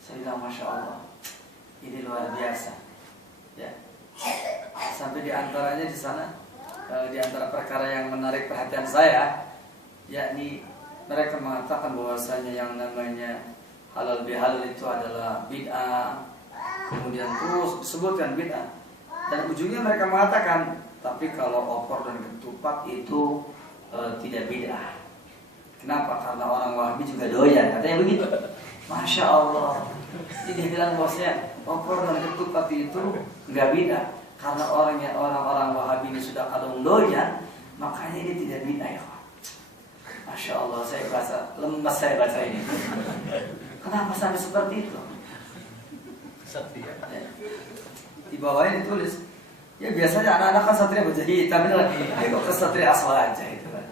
Saya bilang, Masya Allah, ini luar biasa. Ya. Sampai di antaranya di sana, di antara perkara yang menarik perhatian saya, yakni mereka mengatakan bahwasanya yang namanya halal bihalal itu adalah bid'ah. Kemudian terus disebutkan bid'ah. Dan ujungnya mereka mengatakan, tapi kalau opor dan ketupat itu tidak bid'ah. Kenapa? Karena orang Wahabi juga doyan, katanya begitu. Masya Allah. Jadi dia bilang bahwasanya opor dan ketupat itu nggak bid'ah. Karena orang-orang Wahabi ini sudah kadung doyan, makanya ini tidak bid'ah ya. Masya Allah, lemas saya baca ini. Kenapa sampai seperti itu? Ya. Di bawahnya ditulis, ya biasanya anak-anak kan satria baca hitam, ini kok kesatria Aswaja itu kan.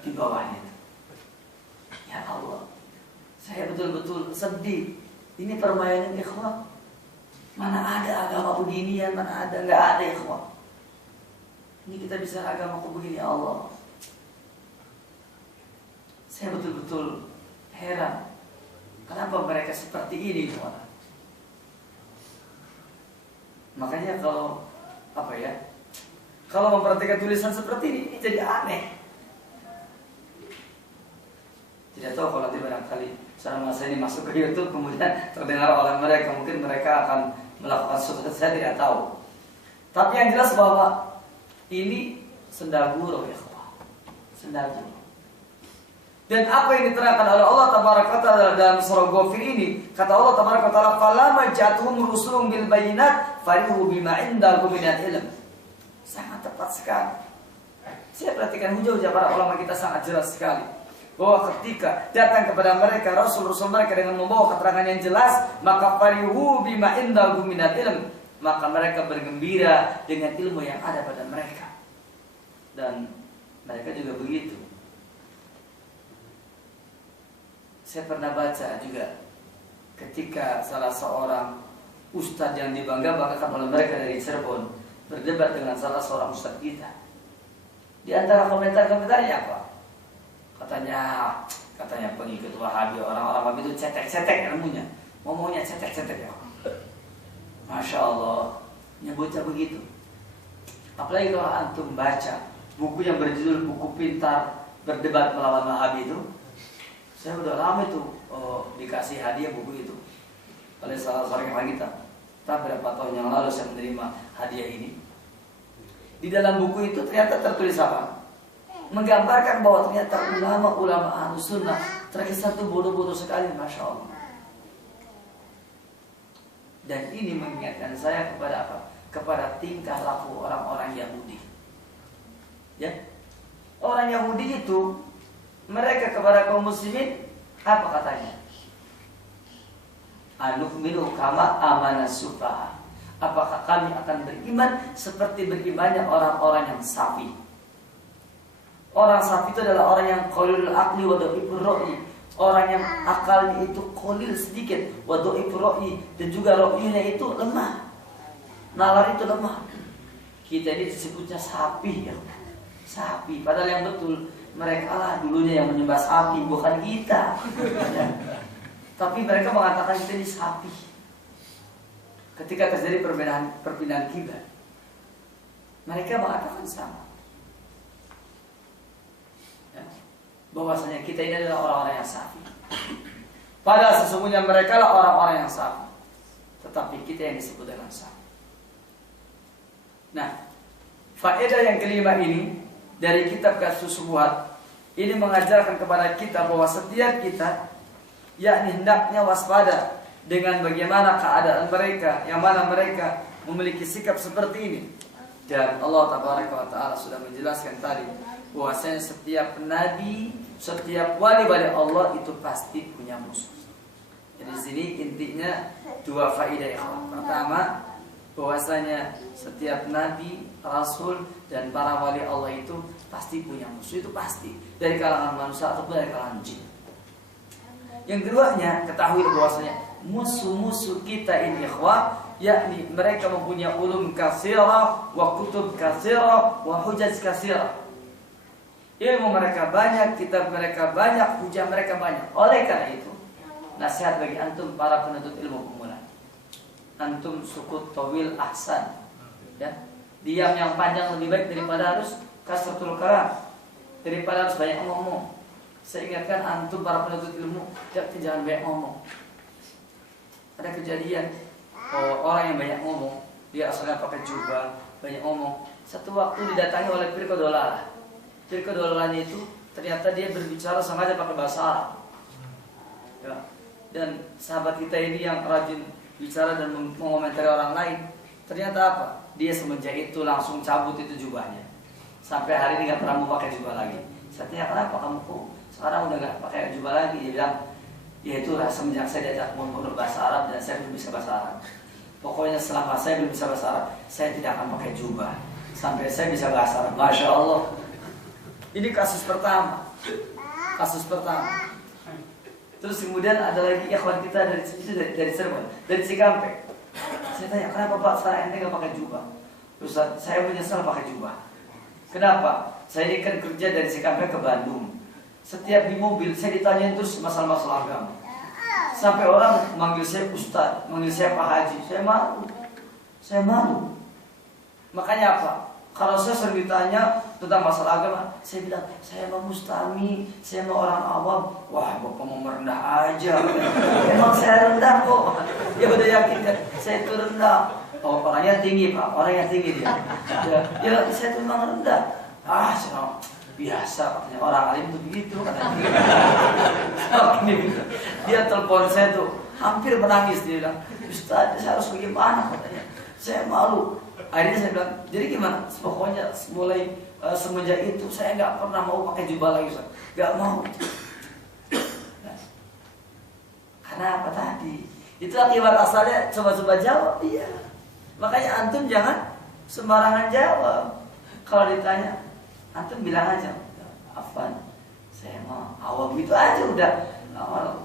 Di bawahnya itu. Ya Allah, saya betul-betul sedih. Ini permainan ikhwah. Mana ada agama beginian, mana ada, nggak ada ikhwah. Ini kita bisa agama begini, ya Allah. Saya betul-betul heran. Kenapa mereka seperti ini, ikhwah? Makanya kalau memperhatikan tulisan seperti ini jadi aneh. Tidak tahu kalau nanti barangkali selama saya ini masuk ke YouTube kemudian terdengar oleh mereka, mungkin mereka akan melakukan sesuatu, saya tidak tahu. Tapi yang jelas bahwa ini sendaguro ya, sendaguro. Dan apa yang diterangkan oleh Allah Tabaraka Ta'ala dalam surah Ghafir ini, kata Allah Tabaraka Ta'ala, "Falamma ja'atuhum rusuluhum bil bayyinat farihu bima indahum minal ilm." Sangat tepat sekali. Saya perhatikan hujah-hujah para ulama kita sangat jelas sekali bahwa ketika datang kepada mereka rasul-rasul mereka dengan membawa keterangan yang jelas, maka farihu bima indahum minal ilm, maka mereka bergembira dengan ilmu yang ada pada mereka. Dan mereka juga begitu. Saya pernah baca juga ketika salah seorang ustadz yang dibangga-banggakan oleh mereka dari Cirebon berdebat dengan salah seorang ustadz kita. Di antara komentar-komentarnya apa? Katanya pengikut Wahabi, orang-orang Wahabi itu cetek-cetek ilmunya, ngomongnya cetek-cetek ya. Masya Allah, nyebutnya begitu. Apalagi kalau antum baca buku yang berjudul Buku Pintar Berdebat Melawan Wahabi itu, saya udah lama itu dikasih hadiah buku itu oleh salah seorang yang kita. Entah berapa tahun yang lalu saya menerima hadiah ini. Di dalam buku itu ternyata tertulis apa? Menggambarkan bahwa ternyata ulama-ulama Ahlus Sunnah terkesan tuh bodoh-bodoh sekali, Masya Allah. Dan ini mengingatkan saya kepada apa? Kepada tingkah laku orang-orang Yahudi. Ya, orang Yahudi itu mereka kepada kaum muslimin apa katanya? Anu'minu kama amana sufaha. Apakah kami akan beriman seperti berimannya orang-orang yang safi? Orang safi itu adalah orang yang qalilul aqli wa dhaifur ra'yi. Orang yang akalnya itu qalil sedikit, wa dhaifur ra'yi, dan juga ra'yinya itu lemah. Nalar itu lemah. Kita ini disebutnya sapi ya. Sapi, padahal yang betul mereka lah dulunya yang menyembah sapi, bukan kita. Ya. Tapi mereka mengatakan kita ini sapi. Ketika terjadi perpindahan kiblat, mereka mengatakan sama. Ya. Bahwasanya kita ini adalah orang-orang yang sapi. Padahal sesungguhnya mereka lah orang-orang yang sapi. Tetapi kita yang disebut dengan sapi. Nah, faedah yang kelima ini dari kitab Kasus Syubhat ini mengajarkan kepada kita bahwa setiap kita yakni hendaknya waspada dengan bagaimana keadaan mereka yang mana mereka memiliki sikap seperti ini. Dan Allah Tabaraka wa Ta'ala sudah menjelaskan tadi bahwasanya setiap nabi, setiap wali-wali Allah itu pasti punya musuh. Jadi di sini intinya dua faedah ya. Pertama, bahwasanya setiap nabi, rasul dan para wali Allah itu pasti punya musuh, itu pasti dari kalangan manusia ataupun dari kalangan jin. Yang keduanya, ketahui bahwasanya musuh-musuh kita ini ikhwah, yakni mereka mempunyai ulum katsirah wa kutub katsirah wa hujaj katsirah. Ilmu mereka banyak, kitab mereka banyak, hujah mereka banyak. Oleh karena itu, nasihat bagi antum para penuntut ilmu pemula. Antum sukut tawil ahsan. Ya. Diam yang panjang lebih baik daripada harus kasratul kalam, daripada harus banyak ngomong. Saya ingatkan antum para penuntut ilmu, jangan banyak ngomong. Ada kejadian orang yang banyak ngomong, dia asalnya pakai jubah, banyak ngomong. Satu waktu didatangi oleh Pirko Dolala. Pirko Dolalanya itu ternyata dia berbicara sengaja pakai bahasa Arab. Ya. Dan sahabat kita ini yang rajin bicara dan mengomentari orang lain, ternyata apa? Dia semenjak itu langsung cabut itu jubahnya. Sampai hari ini nggak pernah mau pakai jubah lagi. Saya tanya, kenapa kamu kok sekarang udah nggak pakai jubah lagi? Dia bilang, ya itulah semenjak saya diajak ngomong bahasa Arab dan saya belum bisa bahasa Arab. Pokoknya selama saya belum bisa bahasa Arab, saya tidak akan pakai jubah sampai saya bisa bahasa Arab. Masya Allah. Ini kasus pertama. Kasus pertama. Terus kemudian ada lagi ikhwan kita dari Cirebon, dari Cikampek. Saya tanya, kenapa Pak sekarang ente nggak pakai jubah? Ustaz, saya menyesal pakai jubah. Kenapa? Saya ini kan kerja dari Cikampek ke Bandung. Setiap di mobil saya ditanyain terus masalah-masalah agama. Sampai orang manggil saya Ustaz, manggil saya Pak Haji. Saya malu. Saya malu. Makanya apa? Kalau saya sering ditanya tentang masalah agama, saya bilang, saya mau mustami, saya mau orang awam. Wah, Bapak mau merendah aja. Emang saya rendah kok. Ya udah yakin kan, saya itu rendah. Oh, orangnya tinggi Pak, orangnya tinggi dia. Ya, saya tuh memang rendah. Saya biasa katanya orang alim tuh begitu katanya. Dia telepon saya tuh hampir menangis, dia bilang, Ustaz, saya harus bagaimana katanya. Saya malu. Akhirnya saya bilang, jadi gimana? Pokoknya mulai semenjak itu saya nggak pernah mau pakai jubah lagi, Ustaz. Nggak mau. Karena apa tadi? Itu akibat asalnya, coba-coba jawab. Iya. Makanya antum jangan sembarangan jawab. Kalau ditanya, antum bilang aja, Afwan, saya mau awam gitu aja udah.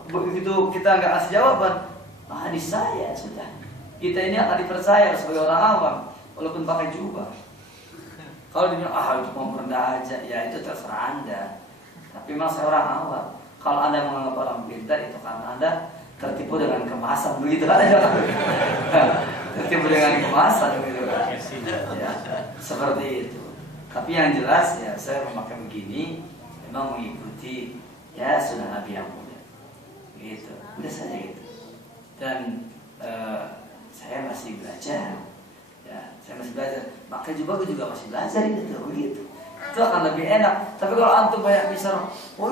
Begitu kita nggak kasih jawaban, di saya sudah. Kita ini akan dipercaya sebagai orang awam, walaupun pakai jubah. Kalau dia bilang, itu mau merendah aja, ya itu terserah Anda. Tapi memang saya orang awam. Kalau Anda menganggap orang pintar, itu karena Anda tertipu dengan kemasan, begitu aja. Tertipu dengan kemasan, begitu kan? Ya, seperti itu. Tapi yang jelas ya saya memakai begini memang mengikuti ya sunnah Nabi yang mulia. Gitu, udah saja gitu. Dan saya masih belajar. Ya, saya masih belajar. Pakai jubah juga masih belajar itu begitu. Itu akan lebih enak. Tapi kalau antum banyak bicara,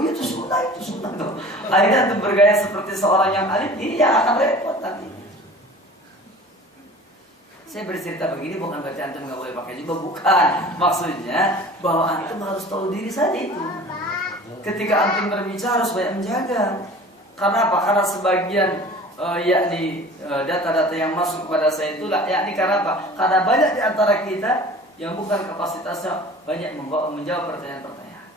itu sunnah tuh. Akhirnya antum bergaya seperti seorang yang alim, ini yang akan repot nanti. Saya bercerita begini bukan berarti antum nggak boleh pakai jubah, bukan. Maksudnya bahwa antum harus tahu diri saja itu. Ketika antum berbicara harus banyak menjaga. Karena apa? Karena sebagian yakni data-data yang masuk kepada saya itulah yakni karena apa? Karena banyak di antara kita yang bukan kapasitasnya banyak menjawab pertanyaan-pertanyaan.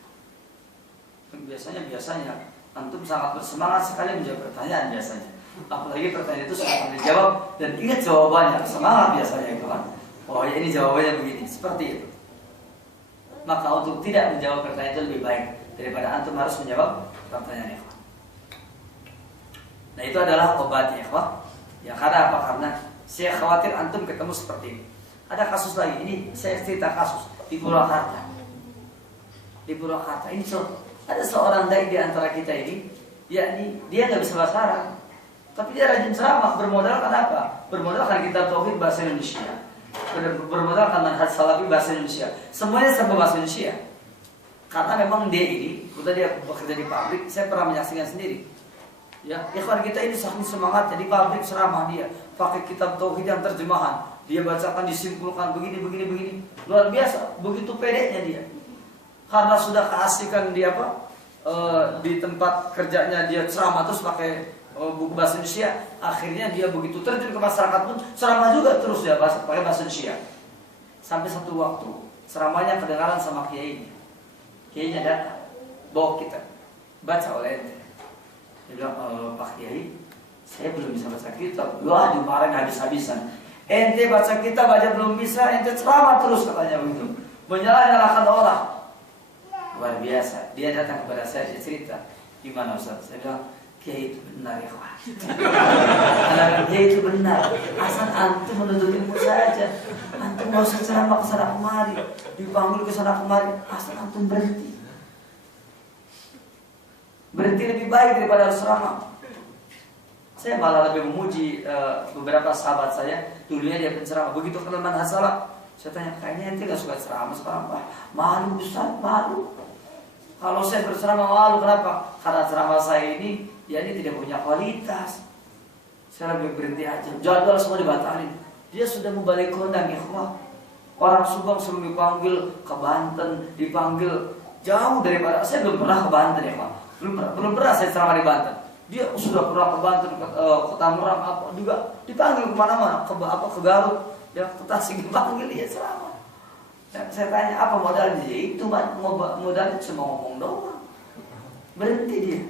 Biasanya antum sangat bersemangat sekali menjawab pertanyaan biasanya. Apalagi pertanyaan itu sudah dijawab dan ingat jawabannya, semangat biasanya itu kan. Ini jawabannya begini, seperti itu. Maka untuk tidak menjawab pertanyaan itu lebih baik daripada antum harus menjawab pertanyaan ikhwan. Nah itu adalah obatnya ikhwan. Ya karena apa? Karena saya khawatir antum ketemu seperti ini. Ada kasus lagi, ini saya cerita kasus di Purwakarta. Di Purwakarta ini ada seorang dai di antara kita ini, yakni dia nggak bisa bahasa Arab, tapi dia rajin ceramah. Bermodalkan apa? Bermodalkan kitab tauhid bahasa Indonesia, bermodalkan manhaj salafi bahasa Indonesia. Semuanya serba bahasa Indonesia. Karena memang dia ini, ketika dia bekerja di pabrik, saya pernah menyaksikan sendiri. Ya, ikhwan kita ini saking semangatnya di pabrik ceramah dia pakai kitab tauhid yang terjemahan. Dia bacakan, disimpulkan begini, luar biasa. Begitu pedenya dia, karena sudah keasikan dia di tempat kerjanya dia ceramah terus pakai buku bahasa Indonesia. Akhirnya dia begitu terjun ke masyarakat pun ceramah juga terus dia pakai bahasa Indonesia. Sampai satu waktu ceramahnya kedengaran sama kiainya. Kiainya datang, bawa kita baca oleh ente. Dia bilang, Pak Kiai, saya belum bisa baca kitab. Wah, dimarahin habis-habisan. Ente baca kitab aja belum bisa, ente ceramah terus katanya begitu. Menyalahkan orang. Luar biasa. Dia datang kepada saya, dia cerita, gimana Ustaz? Saya bilang, Kiai itu benar ya kawan. Kiai itu benar. Asal antum menuntut ilmu saja. Antum nggak usah ceramah kesana kemari, dipanggil kesana kemari. Asal antum berhenti. Berhenti lebih baik daripada harus ceramah. Saya malah lebih memuji beberapa sahabat saya. Dulunya dia penceramah, begitu kenal manhaj salaf. Saya tanya, kayaknya ente gak suka ceramah sekarang Pak? Malu Ustaz, malu. Kalau saya berceramah malu, kenapa? Karena ceramah saya ini, ya ini tidak punya kualitas. Saya lebih berhenti aja. Jadwal semua dibatalin. Dia sudah membalik kondang ikhwah. Orang Subang sebelum dipanggil ke Banten, dipanggil jauh daripada. Saya belum pernah ke Banten ya Pak. Belum pernah saya ceramah di Banten. Dia sudah pernah ke Banten, ke Tangerang, apa juga dipanggil kemana-mana, ke Garut, ya ke Tasik dipanggil dia ceramah. Dan saya tanya apa modalnya? Ya itu modalnya cuma ngomong doang. Berhenti dia.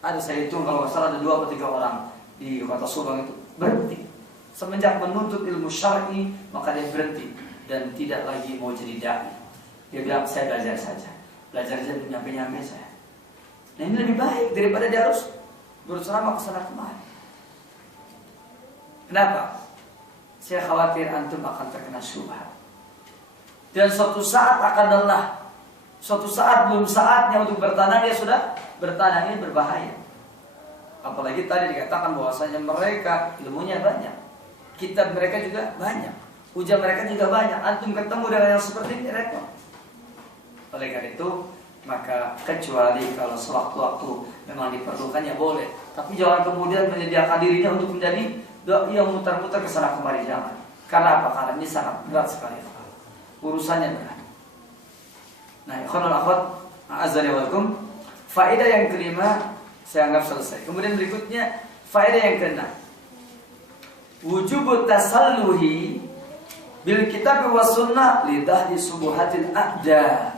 Ada saya hitung kalau nggak salah ada 2 atau 3 orang di kota Subang itu berhenti. Semenjak menuntut ilmu syar'i maka dia berhenti dan tidak lagi mau jadi dai. Dia bilang saya belajar saja, belajar saja nyampe saya. Nah ini lebih baik daripada dia harus berceramah kesana kemari. Kenapa? Saya khawatir antum akan terkena syubhat. Dan suatu saat akan lelah. Suatu saat belum saatnya untuk bertanah dia sudah bertanah, ini berbahaya. Apalagi tadi dikatakan bahwasanya mereka ilmunya banyak. kitab mereka juga banyak, ujian mereka juga banyak. Antum ketemu dengan yang seperti ini repot. Oleh karena itu, maka kecuali kalau sewaktu-waktu memang diperlukan ya boleh. Tapi jangan kemudian menyediakan dirinya untuk menjadi doi yang muter-muter ke sana kemari, jangan. Karena apa? Karena ini sangat berat sekali. Urusannya berat. Nah, ikhwanul akhwat, azza wa jalla. Faedah yang kelima saya anggap selesai. Kemudian berikutnya faedah yang keenam. Wujubut tasalluhi bil kitab wa sunnah lidah di subuhatil a'da.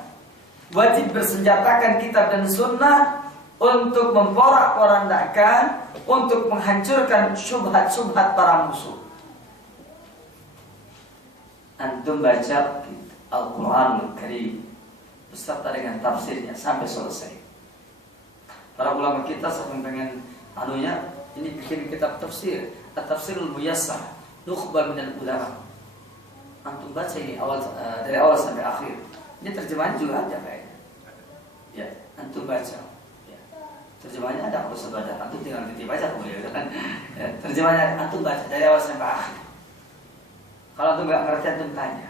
Wajib bersenjatakan kitab dan sunnah untuk memporak-porandakan, untuk menghancurkan syubhat-syubhat para musuh. Antum baca Al-Quranul Karim beserta dengan tafsirnya sampai selesai. Para ulama kita sampai pengen ini bikin kitab tafsir, At-Tafsirul Muyassar, nukhbah minal ulama. Antum baca ini dari awal sampai akhir. Ini terjemahan juga ada kayaknya. Ya, antum baca. Ya. Terjemahannya ada, kalau sebaca antum tinggal titip baca kemudian kan. Ya, terjemahannya antum baca dari awal sampai akhir. Kalau antum nggak ngerti antum tanya.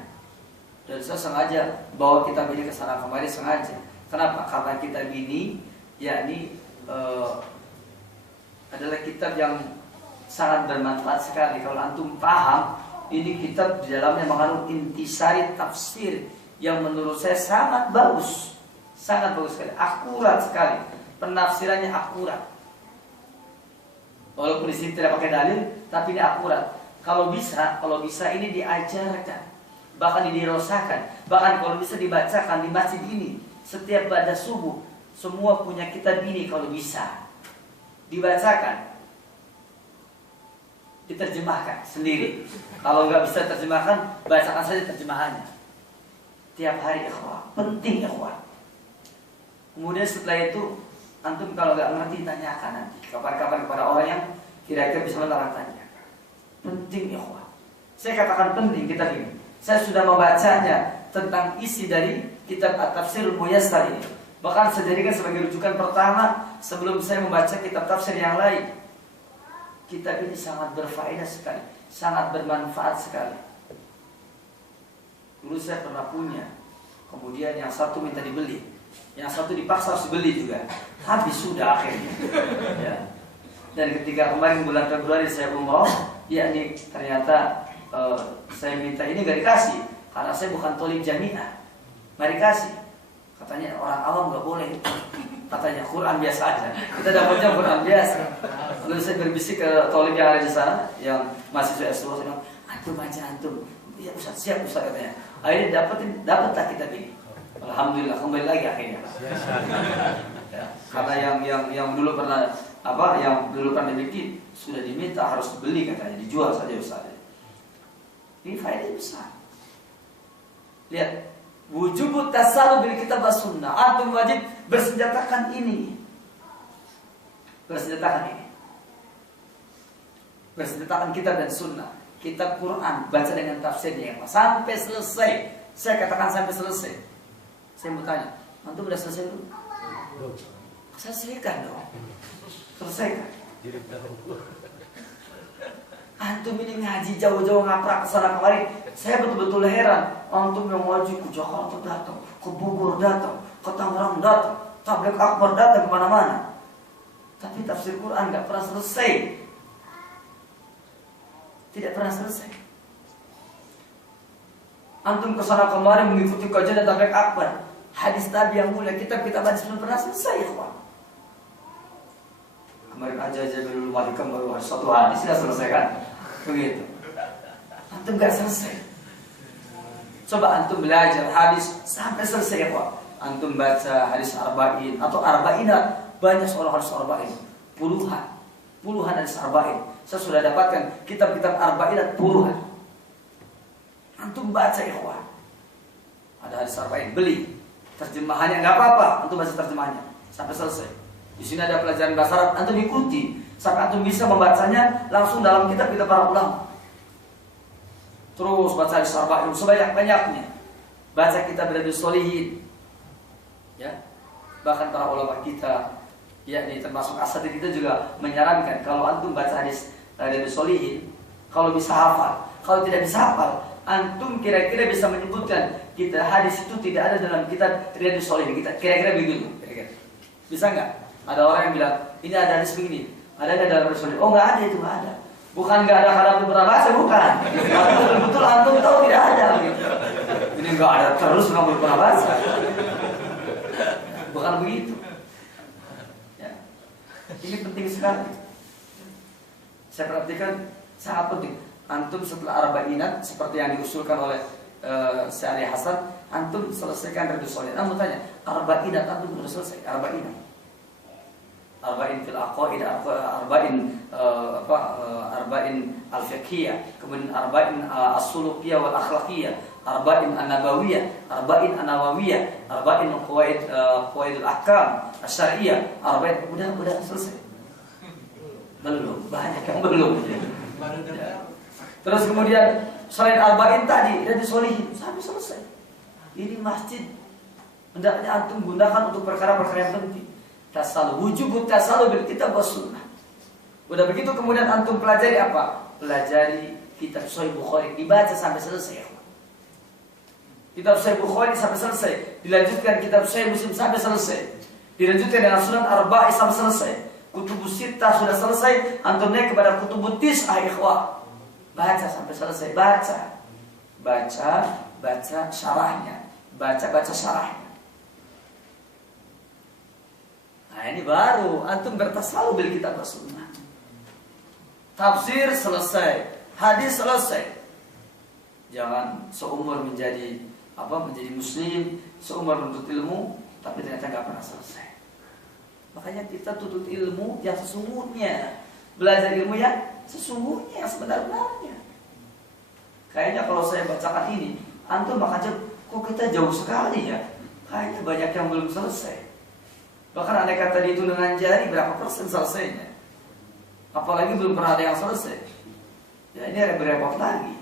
Dan saya sengaja bawa kitab ini ke sana kemari sengaja. Kenapa? Karena kitab ini yakni adalah kitab yang sangat bermanfaat sekali. Kalau antum paham, ini kitab di dalamnya mengandung intisari tafsir yang menurut saya sangat bagus sekali, akurat sekali, penafsirannya akurat. Walaupun di sini tidak pakai dalil, tapi ini akurat. Kalau bisa ini diajarkan, bahkan dirosakan, bahkan kalau bisa dibacakan di masjid ini setiap pada subuh. Semua punya kitab ini kalau bisa dibacakan, diterjemahkan sendiri. Kalau nggak bisa terjemahkan, bacakan saja terjemahannya. Tiap hari ikhwah, penting ikhwah. Kemudian setelah itu, antum kalau nggak ngerti tanyakan nanti kapan-kapan kepada orang yang kira-kira bisa menerangkannya. Penting ikhwah. Saya katakan penting kitab ini. Saya sudah membacanya tentang isi dari kitab At-Tafsirul Muyassar ini. Bahkan saya jadikan sebagai rujukan pertama sebelum saya membaca kitab tafsir yang lain. Kitab ini sangat berfaedah sekali, sangat bermanfaat sekali. Dulu saya pernah punya, kemudian yang satu minta dibeli, yang satu dipaksa harus dibeli juga. Habis sudah akhirnya. Ya. Dan ketika kemarin bulan Februari saya umroh, yakni ternyata saya minta ini gak dikasih karena saya bukan tolib jamiah. Gak dikasih. Katanya orang awam nggak boleh. Katanya Quran biasa aja. Kita dapatnya Quran biasa. Lalu saya berbisik ke tolib yang ada di sana, yang mahasiswa S2, saya bilang, antum aja antum. Ya Ustaz, siap Ustaz katanya. Akhirnya dapatlah kitab ini. Alhamdulillah kembali lagi akhirnya. Ya, karena yang dulu pernah yang dulu pernah dimiliki sudah diminta harus dibeli katanya, dijual saja Ustaz. Ini faedah besar. Lihat. Wujubut tasalluh bil kitab was sunnah. Antum wajib bersenjatakan ini. Bersenjatakan kitab dan sunnah. Kitab Quran baca dengan tafsirnya sampai selesai. Saya katakan sampai selesai. Saya mau tanya, antum sudah selesai belum? Selesaikan dong. Selesaikan. Antum ini ngaji jauh-jauh ngaprak kesana kemari. Saya betul-betul heran. Antum yang ngaji ke Jakarta datang, ke Bogor datang, ke Tangerang datang, tabligh akbar datang kemana-mana. Tapi tafsir Quran nggak pernah selesai. Tidak pernah selesai. Antum kesana kemari mengikuti kajian dan tabligh akbar. Hadis Nabi yang mulia, kitab-kitab hadis belum pernah selesai, ikhwan. Kemarin aja belum malikam baru satu hadis sudah selesai kan? Begitu. Antum gak selesai. Coba antum belajar hadis sampai selesai ya Pak. Antum baca hadis arba'in atau arba'inat, banyak soal hadis arba'in, puluhan hadis arba'in. Saya sudah dapatkan kitab-kitab arba'inat puluhan. Antum baca ikhwan. Ada hadis arba'in, beli. Terjemahannya nggak apa-apa, antum baca terjemahannya sampai selesai. Di sini ada pelajaran bahasa Arab, antum ikuti sampai antum bisa membacanya langsung dalam kitab-kitab para ulama. Terus baca hadis arba'in sebanyak-banyaknya. Baca kitab Riyadhus Shalihin. Ya. Bahkan para ulama kita, yakni termasuk Asatidz kita juga menyarankan kalau antum baca hadis Riyadhus Shalihin, Kalau bisa hafal. Kalau tidak bisa hafal, antum kira-kira bisa menyebutkan kita hadis itu tidak ada dalam kitab Riyadhus Shalihin. Kita kira-kira begitu. Kira-kira. Bisa nggak? Ada orang yang bilang ini ada hadis begini. Ada nggak dalam Riyadhus Shalihin? Oh nggak ada, itu nggak ada. Bukan nggak ada karena antum pernah baca, bukan. Betul-betul antum tahu tidak ada. Gitu. Ini nggak ada terus nggak belum pernah baca. Bukan begitu. Ya. Ini penting sekali. Saya perhatikan sangat penting. Antum setelah arba'inat seperti yang diusulkan oleh Syekh Ali Hasan, antum selesaikan Riyadhus Shalihin. Antum tanya, arba'inat antum sudah selesai? Arba'inat. Arba'in fil aqaid, arba'in al-fiqhiyah, kemudian arba'in as-sulukiyah wal akhlaqiyah, arba'in an-nabawiyah, arba'in an-nawawiyah, arba'in qawaidul ahkam asy-syar'iyyah, arba'in udah selesai. Belum, banyak yang belum. Ya. Terus kemudian selain arba'in tadi Riyadhus Shalihin sampai selesai. Ini masjid hendaknya antum gunakan untuk perkara-perkara yang penting. Wujub tasallu bil kitab was sunnah. Udah begitu kemudian antum pelajari apa? Pelajari kitab Sahih Bukhari, dibaca sampai selesai. Kitab Sahih Bukhari sampai selesai, dilanjutkan kitab Sahih Muslim sampai selesai. Dilanjutkan dengan Sunan Arba'i sampai selesai. Kutubus Sittah sudah selesai, antum naik kepada Kutubut Tis'ah ikhwah. Baca sampai selesai, baca syarahnya, baca syarahnya. Nah ini baru antum bertasallu bil kitab was sunnah. Tafsir selesai, hadis selesai. Jangan seumur menjadi muslim, seumur menuntut ilmu, tapi ternyata nggak pernah selesai. Makanya kita tuntut ilmu yang sesungguhnya, belajar ilmu yang sesungguhnya, yang sebenarnya. Kayaknya kalau saya bacakan ini, antum makanya kok kita jauh sekali ya. Kayaknya banyak yang belum selesai. Bahkan andai kata dihitung dengan jari berapa persen selesainya. Apalagi belum pernah ada yang selesai. Ya ini repot lagi.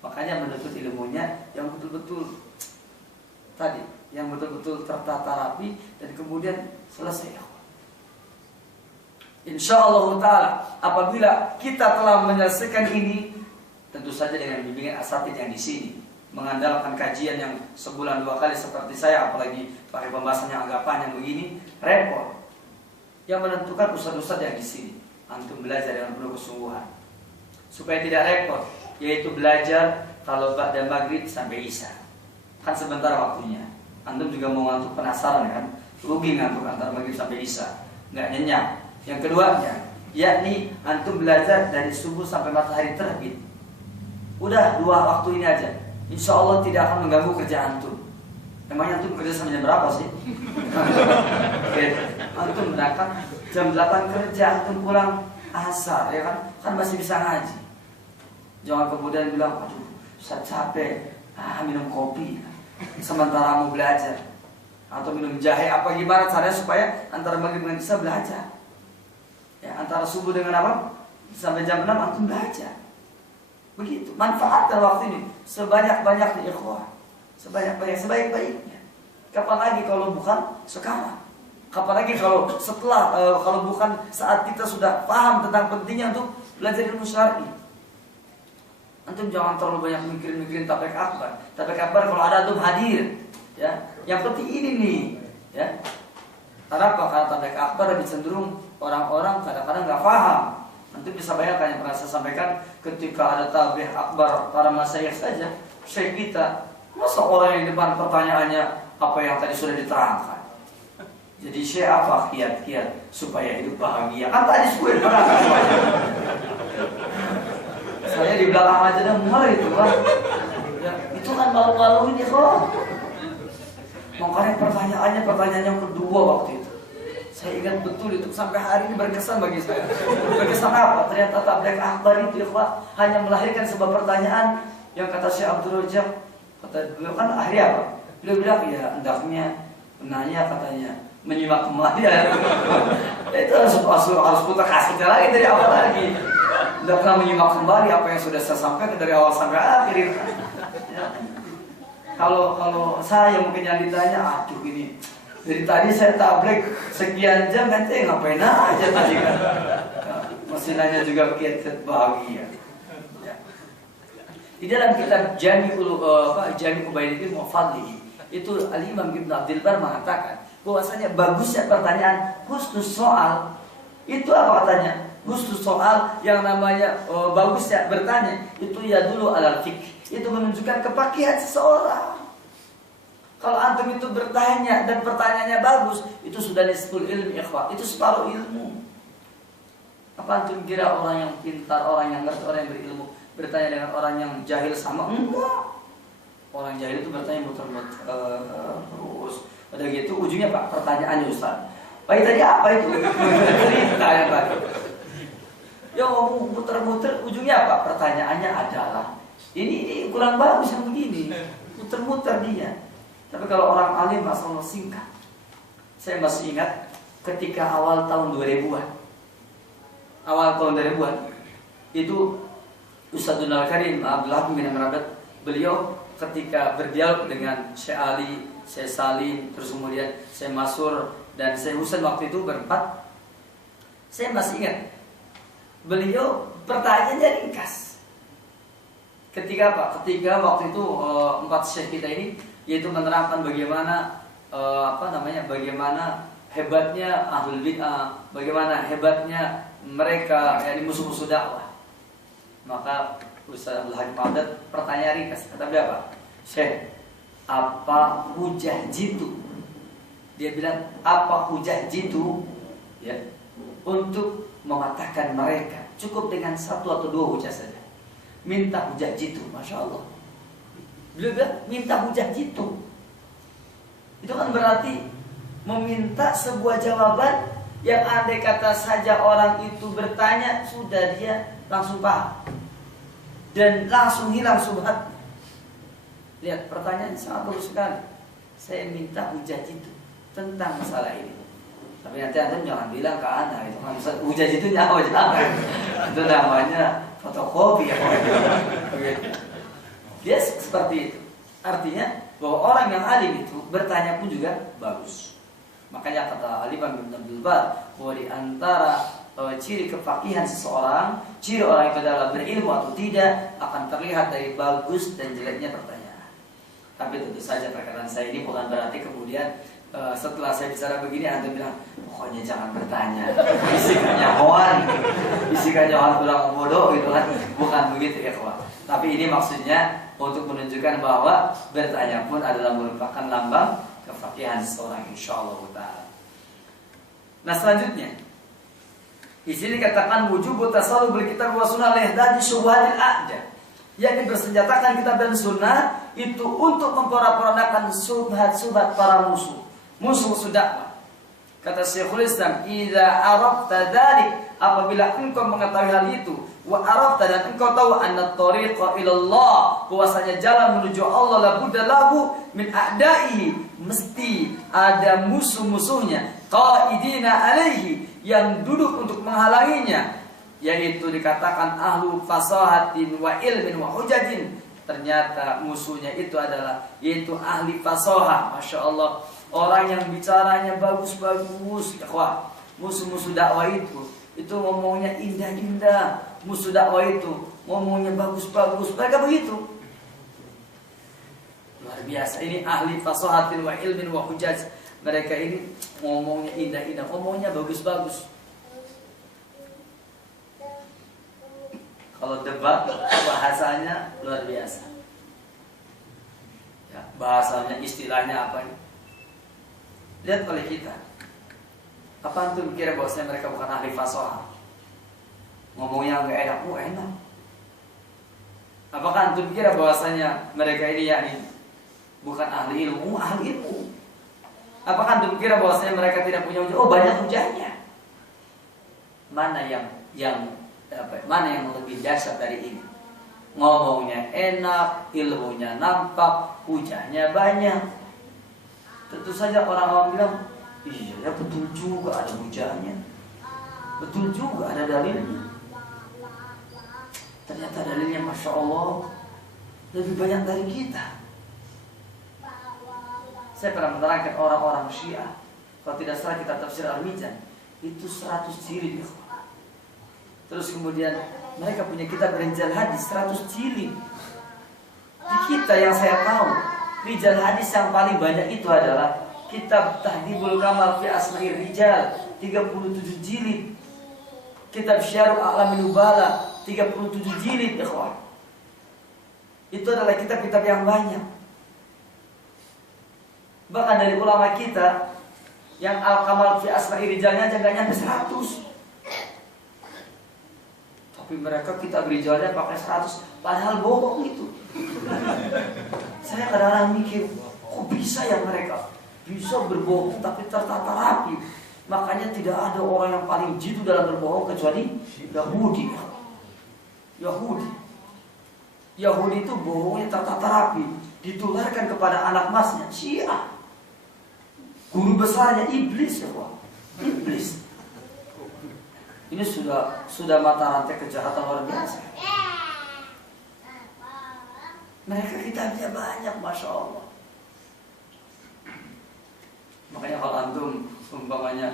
Makanya menuntut ilmunya yang betul-betul tadi, yang betul-betul tertata rapi dan kemudian selesai. Insyaallah taala apabila kita telah menyelesaikan ini, tentu saja dengan bimbingan asatidz yang di sini, mengandalkan kajian yang sebulan 2 kali seperti saya, apalagi pakai pembahasan yang agak panjang begini, repot. Yang menentukan ustaz-ustaz yang di sini, antum belajar dengan penuh kesungguhan supaya tidak repot, yaitu belajar kalau ba'da maghrib sampai isya, kan sebentar waktunya. Antum juga mau ngantuk, penasaran kan, rugi ngantuk antara maghrib sampai isya, nggak nyenyak. Yang keduanya, yakni antum belajar dari subuh sampai matahari terbit. Udah 2 waktu ini aja, insya Allah tidak akan mengganggu kerja antum. Emangnya antum kerja sampai jam berapa sih? Antum berangkat jam 8 kerja, antum pulang asar, ya kan? Kan masih bisa ngaji. Jangan kemudian bilang, aduh, saya capek, minum kopi, sementara mau belajar, atau minum jahe, apa gimana caranya supaya antara maghrib dengan isya belajar. Ya, antara subuh dengan apa? Sampai jam 6 antum belajar. Begitu, manfaatkan waktu ini sebanyak-banyaknya ikhwah, sebaik-baiknya. Kapan lagi kalau bukan sekarang? Kapan lagi kalau setelah kalau bukan saat kita sudah paham tentang pentingnya untuk belajar ilmu syar'i. Antum jangan terlalu banyak mikirin tabligh akbar. Tabligh akbar kalau ada antum hadir, ya. Yang penting ini nih, ya. Kenapa? Karena tabligh akbar lebih cenderung orang-orang kadang-kadang nggak paham. Nanti bisa bayangkan yang pernah saya sampaikan ketika ada tabligh akbar para masyayikh saja, syekh kita, masa orang yang di depan pertanyaannya apa yang tadi sudah diterangkan. Jadi syekh apa kiat-kiat supaya hidup bahagia? Kan tadi sudah diterangkan semuanya. Saya di belakang aja dah muar itu kan. Ya, itu kan malu-maluin ya kok. Makanya pertanyaan yang kedua waktu itu. Saya ingat betul itu sampai hari ini berkesan bagi saya. Berkesan apa? Ternyata tabligh akbar itu ikhwah hanya melahirkan sebuah pertanyaan yang kata Syekh Abdul Rajak, kata beliau kan ahli apa? Beliau bilang ya hendaknya penanya katanya menyimak kembali ya. Itu harus putar kasetnya lagi dari awal lagi. Tidak pernah menyimak kembali apa yang sudah saya sampaikan dari awal sampai akhir. Ya. Kalau saya mungkin yang ditanya, aduh ini dari tadi saya tabligh sekian jam, nanti ngapain aja tadi kan? Masih nanya juga kiat-kiat bahagia. Di dalam kitab Jami' Ubaidin wa Fadlihi, itu Al-Imam Ibn Abdul Bar mengatakan bahwasanya bagusnya pertanyaan husnus soal. Itu apa katanya? Husnus soal yang namanya bagusnya bertanya itu ya dulu alal fikih. Itu menunjukkan kepakihan seseorang. Kalau antum itu bertanya dan pertanyaannya bagus, itu sudah nisful ilmi ikhwah, itu separuh ilmu. Apa antum kira orang yang pintar, orang yang ngerti, orang yang berilmu bertanya dengan orang yang jahil sama? Enggak. Orang jahil itu bertanya muter-muter terus. Udah gitu ujungnya Pak, pertanyaannya Ustaz. Pak tadi apa itu? Cerita yang tadi. Ya ngomong muter-muter, ujungnya apa? Pertanyaannya adalah ini kurang bagus yang begini. Muter-muter dia. Tapi kalau orang alim masalah singkat. Saya masih ingat ketika awal tahun 2000-an. Awal tahun 2000-an itu Ustadzul Karim Abdullah bin Amrabat, beliau ketika berdialog dengan Syekh Ali, Syekh Salim, terus kemudian Syekh Masur dan Syekh Husain waktu itu berempat. Saya masih ingat beliau pertanyaannya ringkas. Ketika apa? Ketika waktu itu empat syekh kita ini yaitu menerangkan bagaimana bagaimana hebatnya ahlul bid'ah, bagaimana hebatnya mereka yakni musuh-musuh dakwah. Maka Ustaz Abdul Hakim Abdad pertanyaan ringkas, kata beliau apa? Syekh, apa hujah jitu? Dia bilang apa hujah jitu ya untuk mematahkan mereka? Cukup dengan satu atau dua hujah saja. Minta hujah jitu, masya Allah. Beliau bilang minta hujah jitu. Itu kan berarti meminta sebuah jawaban yang andai kata saja orang itu bertanya sudah dia langsung paham dan langsung hilang subhat. Lihat pertanyaan sangat bagus sekali. Saya minta hujah jitu tentang masalah ini. Tapi nanti anda jangan bilang ke anda itu kan hujah jitu nyawa jangan. Itu namanya fotokopi ya. Dia seperti itu. Artinya bahwa orang yang alim itu bertanya pun juga bagus. Makanya kata Al-Imam Ibn Abdul Bar bahwa di antara ciri kefakihan seseorang, ciri orang itu adalah berilmu atau tidak akan terlihat dari bagus dan jeleknya pertanyaan. Tapi tentu saja perkataan saya ini bukan berarti kemudian setelah saya bicara begini anda bilang pokoknya jangan bertanya, bisikannya hoan, bisikannya hoan bilang bodoh gitu kan. Bukan begitu ya kawan. Tapi ini maksudnya untuk menunjukkan bahwa bertanya pun adalah merupakan lambang kefakihan seseorang insyaallah taala. Nah selanjutnya di sini katakan wujub tasallu bil kitab wa sunnah lihdadi syubhatil a'da. Yakni bersenjatakan kitab dan sunnah itu untuk memporak-porandakan subhat-subhat para musuh dakwah. Kata Syekhul Islam, "Idza arafta dzalik," apabila engkau mengetahui hal itu, wa arafta dan engkau tahu anna tariqa ila Allah, bahwasanya jalan menuju Allah la budda lahu min a'da'ihi, mesti ada musuh-musuhnya, qaidina alaihi, yang duduk untuk menghalanginya, yaitu dikatakan ahlu fasahatin wa ilmin wa hujajin. Ternyata musuhnya itu adalah yaitu ahli fasahah, masya Allah, orang yang bicaranya bagus-bagus. Wah, musuh-musuh dakwah itu ngomongnya indah-indah. Musuh dakwah itu ngomongnya bagus-bagus. Mereka begitu. Luar biasa. Ini ahli fasahatin wa ilmin wa hujaj. Mereka ini ngomongnya indah-indah, ngomongnya bagus-bagus. Kalau debat bahasanya luar biasa. Ya, bahasanya istilahnya apa ini? Lihat oleh kita. Apa antum kira bahwasanya mereka bukan ahli fasahah? Ngomongnya enggak enak, enak. Apakah antum kira bahwasanya mereka ini yakni bukan ahli ilmu, ahli ilmu? Apakah antum kira bahwasanya mereka tidak punya hujah? Oh, banyak hujahnya. Mana yang lebih dasar dari ini? Ngomongnya enak, ilmunya nampak, hujahnya banyak. Tentu saja orang awam bilang, iya betul juga ada hujahnya, betul juga ada dalilnya. Ternyata dalilnya masya Allah lebih banyak dari kita. Saya pernah menerangkan orang-orang Syiah, kalau tidak salah kitab tafsir Al-Mizan itu 100 jilid. Terus kemudian mereka punya kitab Rinjal Hadis 100 jilid. Di kita yang saya tahu, rijal hadis yang paling banyak itu adalah kitab Tahdhibul Kamal fi Asma'ir Rijal 37 jilid. Kitab Syarh A'lamin Nubala 37 jilid, ikhwan. Itu adalah kitab-kitab yang banyak. Bahkan dari ulama kita yang Al-Kamal fi Asma'ir Rijalnya aja nggak nyampe 100. Tapi mereka kitab rijalnya pakai 100, padahal bohong itu. Saya kadang-kadang mikir, kok bisa ya mereka bisa berbohong tapi tertata rapi. Makanya tidak ada orang yang paling jitu dalam berbohong kecuali Yahudi. Yahudi itu bohongnya tertata rapi, ditularkan kepada anak masnya Syiah. Guru besarnya iblis, ya Pak. Iblis. Ini sudah mata rantai kejahatan luar biasa. Mereka kitabnya banyak, masya Allah. Makanya kalau antum umpamanya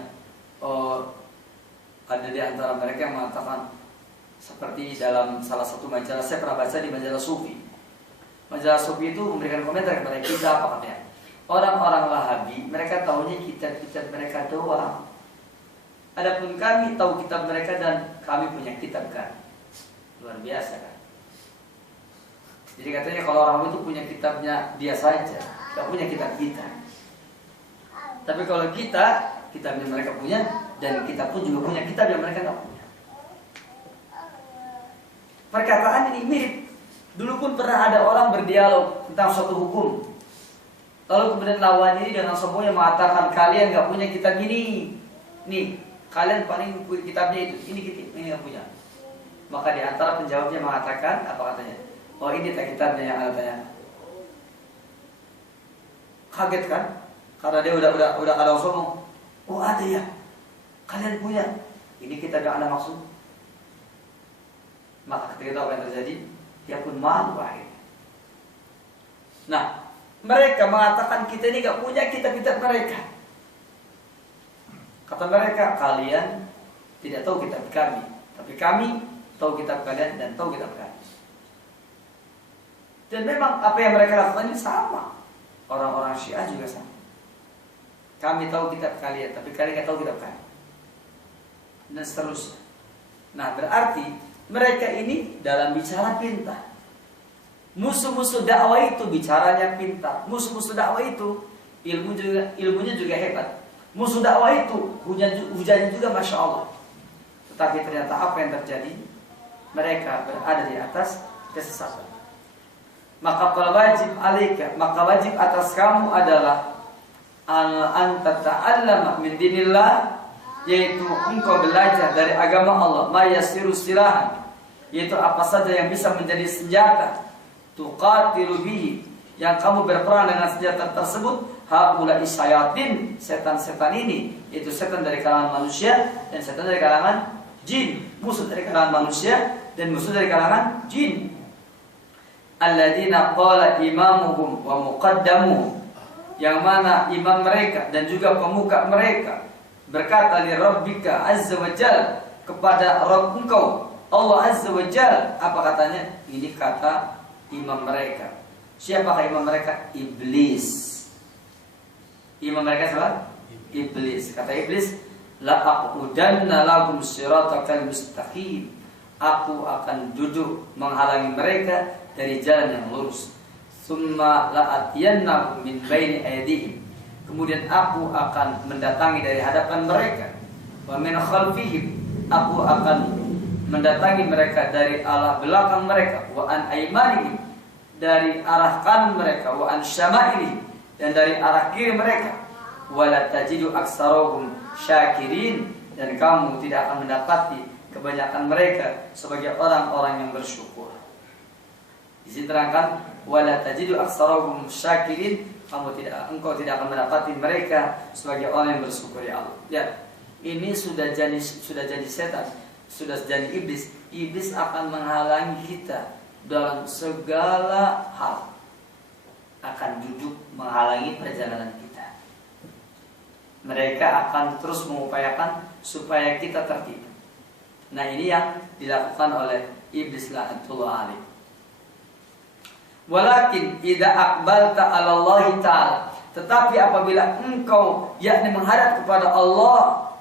ada di antara mereka yang mengatakan seperti dalam salah satu majalah, saya pernah baca di majalah Sufi. Majalah Sufi itu memberikan komentar kepada kita, apa katanya? Orang-orang Wahabi, mereka tahunya kitab-kitab mereka doang. Adapun kami tahu kitab mereka dan kami punya kitab kan. Luar biasa kan. Jadi katanya kalau orang itu punya kitabnya dia saja, tidak punya kitab kita. Tapi kalau kita, kitabnya mereka punya, dan kita pun juga punya kitab yang mereka tidak punya. Perkataan ini mirip. Dulu pun pernah ada orang berdialog tentang suatu hukum. Lalu kemudian lawan ini dengan sombongnya mengatakan, kalian nggak punya kitab ini. Nih, kalian paling punya kitabnya itu. Ini yang punya. Maka di antara penjawabnya mengatakan, apa katanya? Oh, ini kitabnya yang Anda tanya. Kaget kan? Karena dia udah ada sombong. Oh, ada ya. Kalian punya. Ini kitab yang Anda maksud. Maka ketika tahu apa yang terjadi, dia pun malu akhirnya. Nah, mereka mengatakan kita ini gak punya kitab-kitab mereka. Kata mereka, kalian tidak tahu kitab kami, tapi kami tahu kitab kalian dan tahu kitab kami. Dan memang apa yang mereka lakukan ini sama. Orang-orang Syiah juga sama. Kami tahu kitab kalian, tapi kalian gak tahu kitab kami. Dan seterusnya. Nah, berarti mereka ini dalam bicara pintar. Musuh-musuh dakwah itu bicaranya pintar. Musuh-musuh dakwah itu ilmunya juga hebat. Musuh dakwah itu hujannya juga masya Allah. Tetapi ternyata apa yang terjadi? Mereka berada di atas kesesatan. Maka wajib atas kamu adalah anta ta'allama min dinillah, yaitu engkau belajar dari agama Allah, ma yasiru silahan, yaitu apa saja yang bisa menjadi senjata, tuqatilu bihi, yang kamu berperang dengan senjata tersebut, haula'i syayatin, setan-setan ini, yaitu setan dari kalangan manusia dan setan dari kalangan jin, musuh dari kalangan manusia dan musuh dari kalangan jin. Alladzina qala imamuhum wa muqaddamuhum, yang mana imam mereka dan juga pemuka mereka berkata li rabbika azza wa jal, kepada Rabb engkau Allah azza wa jal. Apa katanya? Ini kata imam mereka. Siapakah imam mereka? Iblis. Imam mereka siapa? Iblis. Kata iblis, la aqudanna lahum siratakal mustaqim, aku akan duduk menghalangi mereka dari jalan yang lurus. Summa la'atiyannahum min baini aydihim, kemudian aku akan mendatangi dari hadapan mereka. Wa min khalfihim, aku akan mendatangi mereka dari arah belakang mereka. Wa an aymanihim, dari arah kanan mereka. Wa an syama'ilihim, dan dari arah kiri mereka. Wa la tajidu aktsarahum syakirin, dan kamu tidak akan mendapati kebanyakan mereka sebagai orang-orang yang bersyukur. Di sini terangkan wala tajidu aktsarahum syakirin, engkau tidak akan mendapati mereka sebagai orang yang bersyukur ya Allah. Ya, ini sudah jadi setan, sudah jadi iblis. Iblis akan menghalangi kita dalam segala hal. Akan duduk menghalangi perjalanan kita. Mereka akan terus mengupayakan supaya kita tertipu. Nah, ini yang dilakukan oleh iblis la'natullah alaih. Walakin idza aqbalta 'ala Allah Ta'ala, tetapi apabila engkau yakni menghadap kepada Allah,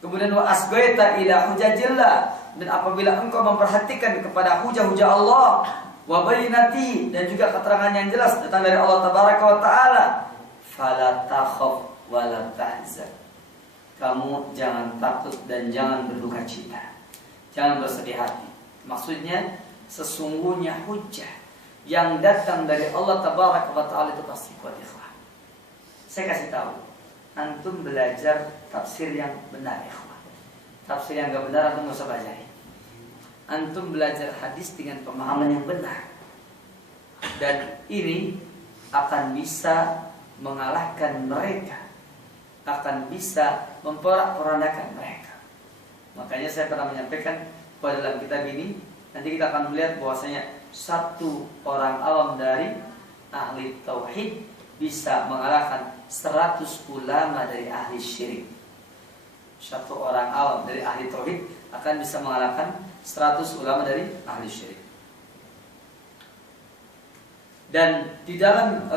kemudian wa asgaita ila hujajillah, dan apabila engkau memperhatikan kepada hujah-hujah Allah, wa bayyinati, dan juga keterangan yang jelas datang dari Allah Tabaraka wa Ta'ala, fala takhaf wa la tahzan, kamu jangan takut dan jangan berduka cita, jangan bersedih hati. Maksudnya sesungguhnya hujah yang datang dari Allah Tabaraka wa Ta'ala itu pasti kuat, ikhwan. Saya kasih tahu, antum belajar tafsir yang benar, ikhwan. Tafsir yang gak benar antum gak usah bacain. Antum belajar hadis dengan pemahaman yang benar, dan ini akan bisa mengalahkan mereka, akan bisa memporak-porandakan mereka. Makanya saya pernah menyampaikan pada dalam kitab ini, nanti kita akan melihat bahwasanya satu orang awam dari ahli tauhid bisa mengalahkan 100 ulama dari ahli syirik. Satu orang awam dari ahli tauhid akan bisa mengalahkan 100 ulama dari ahli syirik. Dan di dalam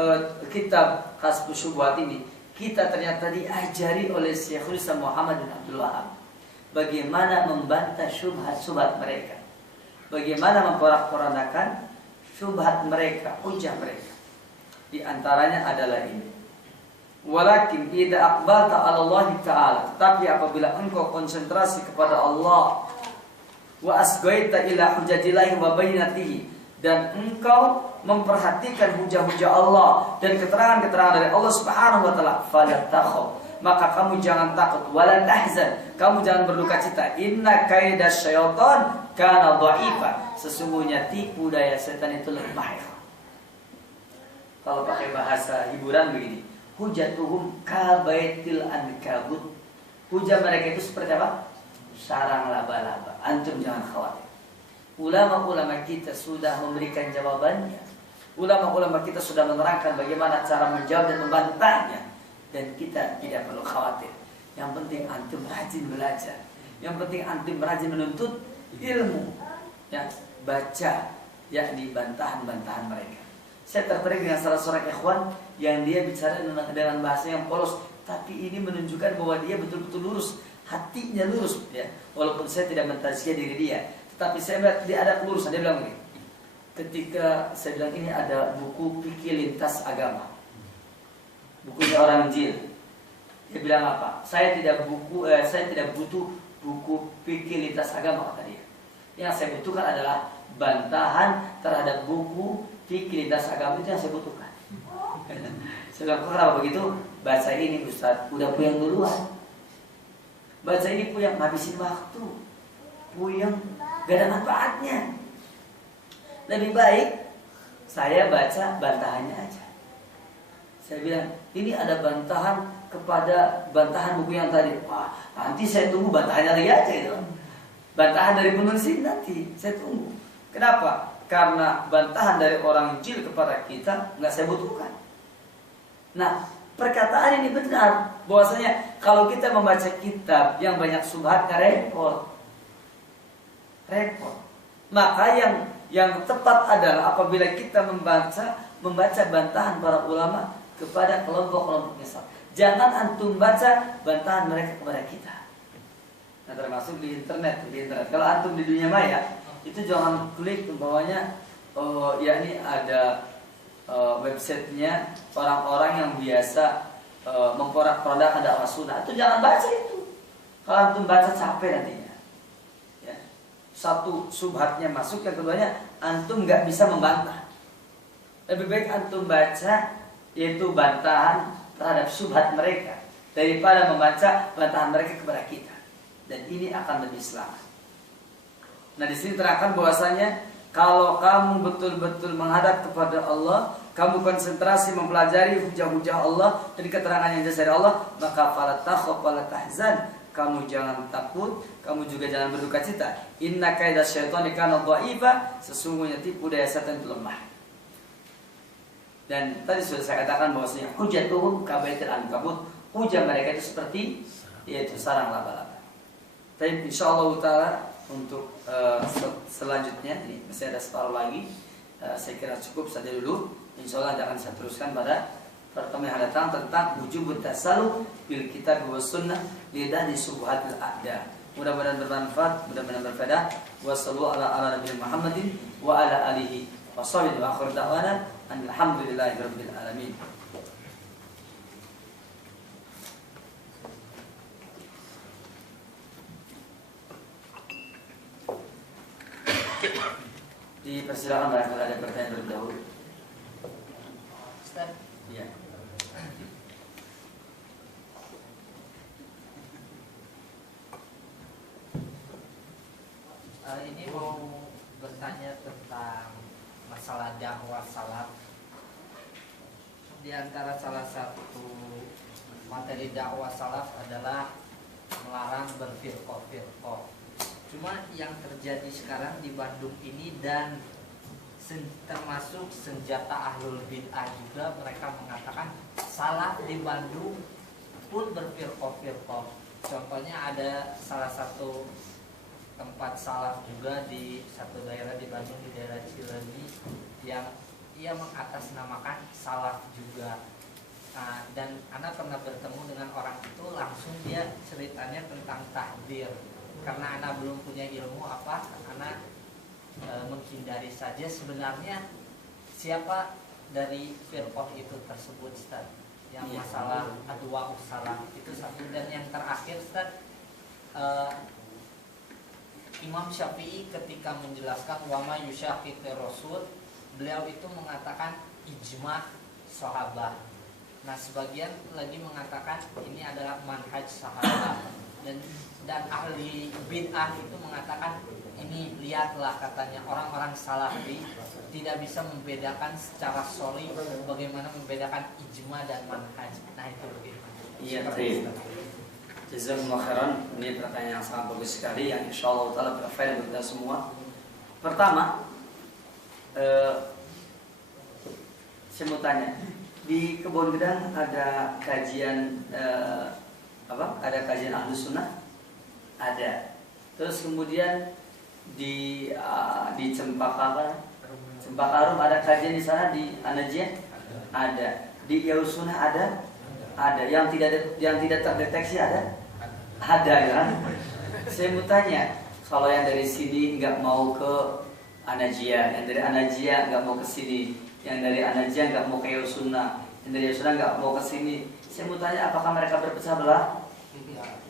kitab Kashfus Syubhat ini, kita ternyata diajari oleh Syekhul Islam Muhammad bin Abdul Wahab bagaimana membantah syubhat-syubhat mereka, bagaimana memporak-porandakan syubhat mereka, hujah mereka. Di antaranya adalah ini. Walakin idza aqbalta 'ala Allah Ta'ala, tetapi apabila engkau konsentrasi kepada Allah, wa asgaita ila hujjatillahi wa bayyinatihi, dan engkau memperhatikan hujah-hujah Allah dan keterangan-keterangan dari Allah Subhanahu wa Ta'ala, fala takhaf, maka kamu jangan takut, wala tahzan, kamu jangan berduka cita. Inna kaida syaitan kana dha'ifa, sesungguhnya tipu daya setan itu lemah. Kalau pakai bahasa hiburan begini, hujatuhum kabaitil ankabut, hujah mereka itu seperti apa? Sarang laba-laba. Antum jangan khawatir. Ulama-ulama kita sudah memberikan jawabannya. Ulama-ulama kita sudah menerangkan bagaimana cara menjawab dan membantahnya, dan kita tidak perlu khawatir. Yang penting antum rajin belajar. Yang penting antum rajin menuntut ilmu. Ya, baca yakni bantahan-bantahan mereka. Saya tertarik dengan salah seorang ikhwan yang dia bicara dengan bahasa yang polos, tapi ini menunjukkan bahwa dia betul-betul lurus, hatinya lurus, ya. Walaupun saya tidak mentazkiyah diri dia, tetapi saya melihat dia ada kelurusan. Dia bilang begini, ketika saya bilang ini ada buku fikih lintas agama, bukunya orang Injil. Dia bilang apa? Saya tidak butuh buku fikih lintas agama, kata dia. Yang saya butuhkan adalah bantahan terhadap buku fikih lintas agama, itu yang saya butuhkan. Saya bilang, kenapa begitu? Baca ini Ustaz, udah puyeng duluan. Baca ini puyeng, ngabisin waktu, puyeng, gak ada manfaatnya. Lebih baik saya baca bantahannya aja. Saya bilang, ini ada bantahan kepada bantahan buku yang tadi. Wah, nanti saya tunggu bantahannya lagi aja itu. Bantahan dari penulis ini nanti saya tunggu. Kenapa? Karena bantahan dari orang Injil kepada kita nggak saya butuhkan. Nah, perkataan ini benar, bahwasanya kalau kita membaca kitab yang banyak subhatnya repot. Maka yang tepat adalah apabila kita membaca bantahan para ulama kepada kelompok-kelompok nyesat. Jangan antum baca bantahan mereka kepada kita. Nah, termasuk di internet. Kalau antum di dunia maya, itu jangan klik umpamanya yakni ada websitenya orang-orang yang biasa memporak-porandakan dakwah sunnah. Itu jangan baca itu. Kalau antum baca capek nantinya. Ya. Satu subhatnya masuk, yang keduanya antum nggak bisa membantah. Lebih baik antum baca yaitu bantahan terhadap subhat mereka daripada membaca bantahan mereka kepada kita. Dan ini akan lebih selamat. Nah, di sini terangkan bahwasanya kalau kamu betul-betul menghadap kepada Allah, kamu konsentrasi mempelajari hujah-hujah Allah dan keterangan yang jelas dari Allah, maka fala takhaf wala tahzan, kamu jangan takut, kamu juga jangan berduka cita. Inna kaida syaitani kana dha'ifa, sesungguhnya tipu daya setan itu lemah. Dan tadi sudah saya katakan bahwasanya hujatuhum kabaitil ankabut, hujah mereka itu seperti yaitu sarang laba-laba. Tapi insyaallah taala untuk selanjutnya ini masih ada separuh lagi. saya kira cukup saja dulu. Insya Allah akan saya teruskan pada pertemuan yang datang tentang wujub tasalluq bil kitab wa sunnah lidah di subhatil a'da. Mudah-mudahan bermanfaat, mudah-mudahan berfaedah. Wassallallahu ala nabiyina Muhammadin wa ala alihi wa sahbihi wa akhir da'wana alhamdulillahirabbil alamin. Dipersilakan barangkali ada pertanyaan terlebih dahulu. Ustaz. Iya. Ini mau bertanya tentang masalah dakwah salaf. Di antara salah satu materi dakwah salaf adalah melarang berfirqah-firqah. Cuma yang terjadi sekarang di Bandung ini dan termasuk senjata ahlul bid'ah juga, mereka mengatakan salaf di Bandung pun berfirqah-firqah. Contohnya ada salah satu tempat salaf juga di satu daerah di Bandung, di daerah Cileunyi, yang ia mengatasnamakan salaf juga. Nah, dan Ana pernah bertemu dengan orang itu, langsung dia ceritanya tentang takdir. Karena Ana belum punya ilmu apa, Ana menghindari saja. Sebenarnya siapa dari firqah itu tersebut, Ustaz? Yang masalah adwa ussalam itu satu. Dan yang terakhir, Ustaz, Imam Syafi'i ketika menjelaskan wama yusyaqiqir rasul, beliau itu mengatakan ijma sahabat. Nah, sebagian lagi mengatakan ini adalah manhaj sahabat. Dan ahli bid'ah itu mengatakan ini, lihatlah katanya orang-orang salafi tidak bisa membedakan secara sorry bagaimana membedakan ijma dan manhaj. Nah, itu begitu. Iya, jazakumullah khairan. Ini pertanyaan yang sangat bagus sekali yang insyaallah taala berfaedah bagi kita semua. Pertama, saya mau tanya, di Kebon Gedang ada kajian ada kajian Ahlus Sunnah? Ada. Terus kemudian di Cempakarum ada kajian di sana, di Anajiyah ada. Di Yaus Sunnah ada. Ada. Yang tidak terdeteksi ada kan? Saya mau tanya, kalau yang dari sini nggak mau ke Anajiyah, yang dari Anajiyah nggak mau ke sini, yang dari Anajiyah nggak mau ke Yaus Sunnah, yang dari Yaus Sunnah nggak mau ke sini, saya mau tanya, apakah mereka berpecah belah?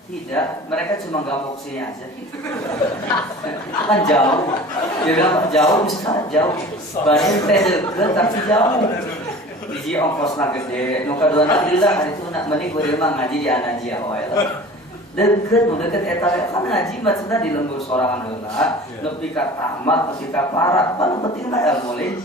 Tidak, mereka cuma nggak mau kesini aja. Kan jauh, dia bilang jauh, bisa jauh. Bandung teh deket tapi jauh. Biji ongkosna gede, nuka dua alhamdulillah hari itu nak mending gue mah ngaji di Anajiyah wae lah. Deket eta kan ngaji maksudnya di lembur sorangan heula, nepi ka tamat, nepi ka parak, paling penting mah ilmu leuwih.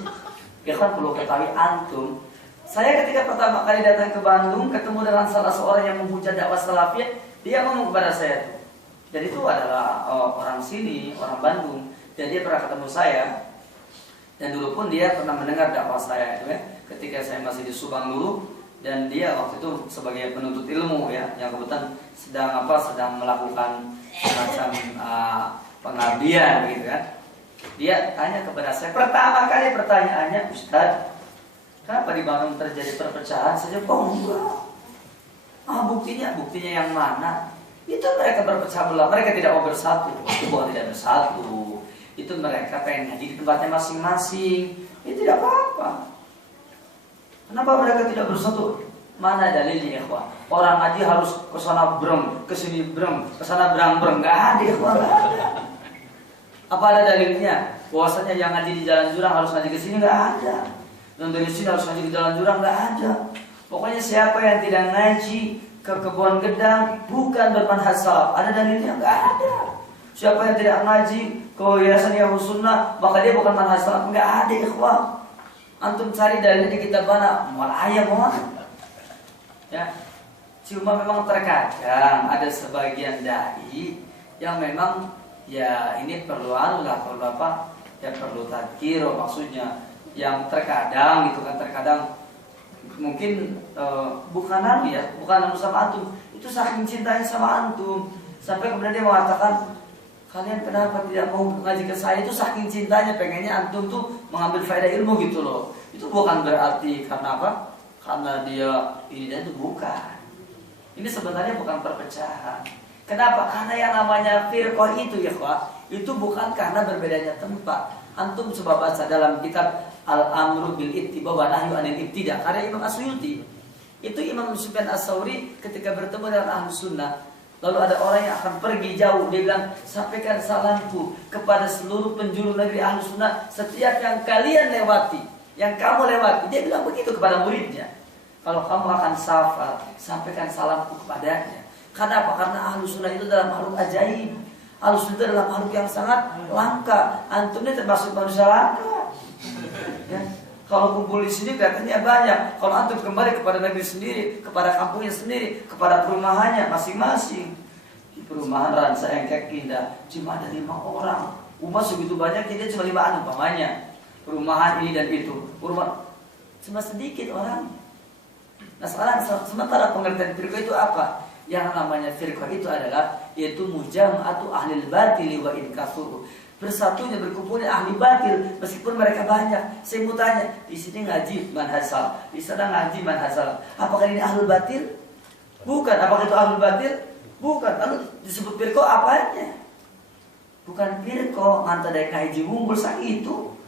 Ya kan perlu ketahui antum. Saya ketika pertama kali datang ke Bandung ketemu dengan salah seorang yang menghujat dakwah salafiyah, dia ngomong kepada saya, dan itu adalah orang sini, orang Bandung, dan dia pernah ketemu saya, dan dulu pun dia pernah mendengar dakwah saya itu ya, ketika saya masih di Subang dulu, dan dia waktu itu sebagai penuntut ilmu ya, yang kebetulan sedang melakukan semacam pengabdian gitu kan. Dia tanya kepada saya, pertama kali pertanyaannya, Ustaz, kenapa di Bandung terjadi perpecahan? Saya jawab, enggak. Buktinya yang mana? Itu mereka berpecah belah, mereka tidak mau bersatu. Itu bukan tidak bersatu, itu mereka pengen ngaji di tempatnya masing-masing. Itu tidak apa-apa. Kenapa mereka tidak bersatu? Mana dalilnya, ikhwan? Orang ngaji harus ke sana brem, ke sini brem, ke sana brang-brang. Enggak ada, ikhwan, enggak ada. Apa ada dalilnya? Bahwasanya yang ngaji di Jalan Jurang harus ngaji ke sini, enggak ada. Dan dari sini harus ngaji ke Jalan Jurang, enggak ada. Pokoknya siapa yang tidak ngaji ke Kebon Gedang bukan bermanhaj salaf. Ada dalilnya? Enggak ada. Siapa yang tidak ngaji ke Yayasan Yahuda Sunnah maka dia bukan manhaj salaf. Enggak ada, ikhwah. Antum cari dalilnya di kitab mana? Mal ayam mohon. Ya. Cuma memang terkadang ada sebagian dai yang memang ya ini perlu perlu apa? Ya perlu tadzkir maksudnya. Yang terkadang gitu kan, terkadang mungkin bukan nabi ya, bukan nabi sama antum, itu saking cintanya sama antum sampai kemudian dia mengatakan kalian kenapa tidak mau ngaji ke saya? Itu saking cintanya, pengennya antum tuh mengambil faedah ilmu gitu loh. Itu bukan berarti karena apa? Karena dia ini dan itu, bukan. Ini sebenarnya bukan perpecahan. Kenapa? Karena yang namanya firqah itu ya Pak, itu bukan karena berbedanya tempat. Antum coba baca dalam kitab Al-Amru bil Ittiba wa Nahyu 'anil Ibtida karya Imam Asyuti. Itu Imam Sufyan Ats-Tsauri ketika bertemu dengan Ahlus Sunnah, lalu ada orang yang akan pergi jauh, dia bilang, sampaikan salamku kepada seluruh penjuru negeri Ahlus Sunnah, setiap yang kalian lewati, yang kamu lewati. Dia bilang begitu kepada muridnya. Kalau kamu akan safar, sampaikan salamku kepadanya. Karena apa? Karena Ahlus Sunnah itu adalah makhluk ajaib. Ahlus Sunnah adalah makhluk yang sangat langka. Antum ini termasuk manusia langka. Ya. Kalau kumpul di sini kelihatannya banyak. Kalau antum kembali kepada negeri sendiri, kepada kampungnya sendiri, kepada perumahannya masing-masing. Di perumahan Ransa Engkek Indah cuma ada 5 orang. Umat segitu banyak, dia cuma 5 umpamanya. Perumahan ini dan itu. Perumahan cuma sedikit orang. Nah sekarang sementara pengertian firqah itu apa? Yang namanya firqah itu adalah yaitu mujama'atu ahlil batili wa in kasuru. Bersatunya, berkumpulnya ahli batil meskipun mereka banyak. Saya mau tanya, di sini ngaji manhaj salaf, di sana ngaji manhaj salaf. Apakah ini ahlul batil? Bukan. Apakah itu ahlul batil? Bukan. Lalu disebut firqah apanya? Bukan firqah nganta daek ngaji unggul sak itu.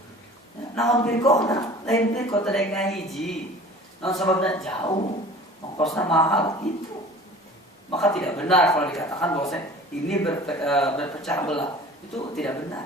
Naon firqah lain firqah tadaek ngaji. Naon sababna jauh, ongkosnya mahal itu. Maka tidak benar kalau dikatakan bahwa ini berpecah belah. Itu tidak benar.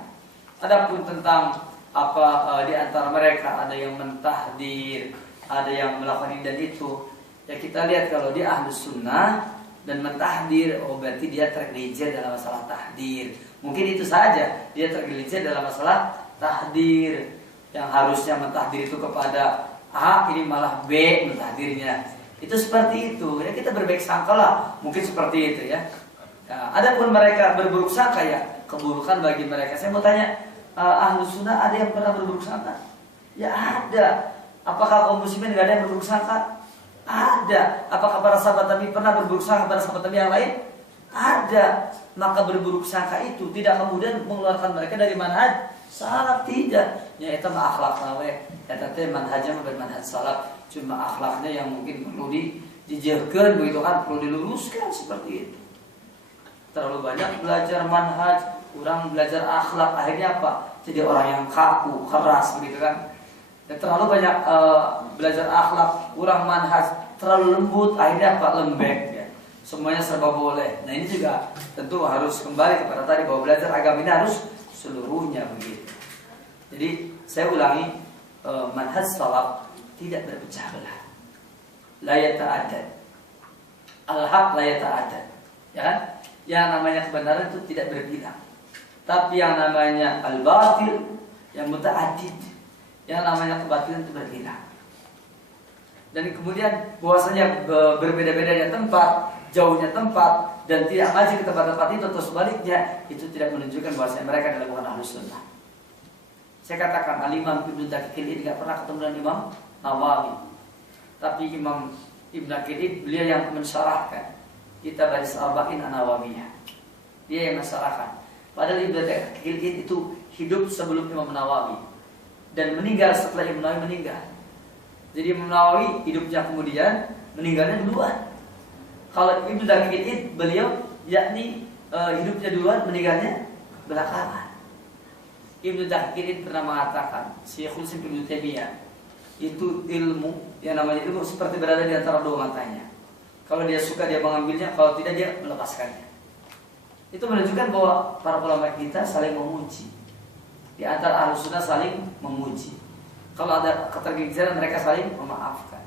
Adapun tentang apa di antara mereka ada yang mentahdir, ada yang melakukan ini dan itu, ya kita lihat kalau dia Ahlus Sunnah dan mentahdir, oh berarti dia tergelincir dalam masalah tahdir. Mungkin itu saja, dia tergelincir dalam masalah tahdir. Yang harusnya mentahdir itu kepada A, ini malah B mentahdirnya. Itu seperti itu. Ya kita berbaik sangka lah, mungkin seperti itu ya. Nah, adapun mereka berburuk sangka ya keburukan bagi mereka. Saya mau tanya, Ahlus Sunnah ada yang pernah berburuk sangka? Ya ada. Apakah kaum muslimin tidak ada yang berburuk sangka? Ada. Apakah para sahabat Nabi pernah berburuk sangka pada sahabat Nabi yang lain? Ada. Maka berburuk sangka itu tidak kemudian mengeluarkan mereka dari manhaj salaf, tidak. Ya itu mah akhlak nawe. Ya teh manhajnya bukan manhaj salaf, cuma akhlaknya yang mungkin perlu dijelaskan begitu kan, perlu diluruskan seperti itu. Terlalu banyak belajar manhaj, kurang belajar akhlak, akhirnya apa? Jadi orang yang kaku, keras begitu kan. Dan terlalu banyak belajar akhlak, kurang manhaj, terlalu lembut, akhirnya apa? Lembek ya. Semuanya serba boleh. Nah ini juga tentu harus kembali kepada tadi bahwa belajar agama ini harus seluruhnya begitu. Jadi saya ulangi, manhaj salaf tidak berpecah belah. La yata'addad. Al-haq la yata'addad. Ya kan? Yang namanya kebenaran itu tidak berbilang. Tapi yang namanya al-batil, yang muta'addid, yang namanya kebatilan itu berbilang. Dan kemudian bahwasanya berbeda-bedanya tempat, jauhnya tempat, dan tidak ngaji ke tempat-tempat itu atau sebaliknya, itu tidak menunjukkan bahwasanya mereka adalah bukan Ahlus Sunnah. Saya katakan Al-Imam Ibnu Daqiq ini tidak pernah ketemu dengan Imam Nawawi. Tapi Imam Ibnu Daqiq beliau yang mensyarahkan kitab Al-Arba'in An-Nawawiyah. Dia yang mensyarahkan. Padahal Ibnu Daqiq itu hidup sebelum Imam Nawawi dan meninggal setelah Imam Nawawi meninggal. Jadi Imam Nawawi hidupnya kemudian, meninggalnya duluan. Kalau Ibnu Daqiq beliau yakni hidupnya duluan, meninggalnya belakangan. Ibnu Daqiq pernah mengatakan, Syekhul Islam Ibnu Taimiyah, itu ilmu yang namanya ilmu seperti berada di antara dua matanya. Kalau dia suka dia mengambilnya, kalau tidak dia melepaskannya. Itu menunjukkan bahwa para ulama kita saling memuji. Di antara Ahlus Sunnah saling memuji. Kalau ada ketergelinciran mereka saling memaafkan.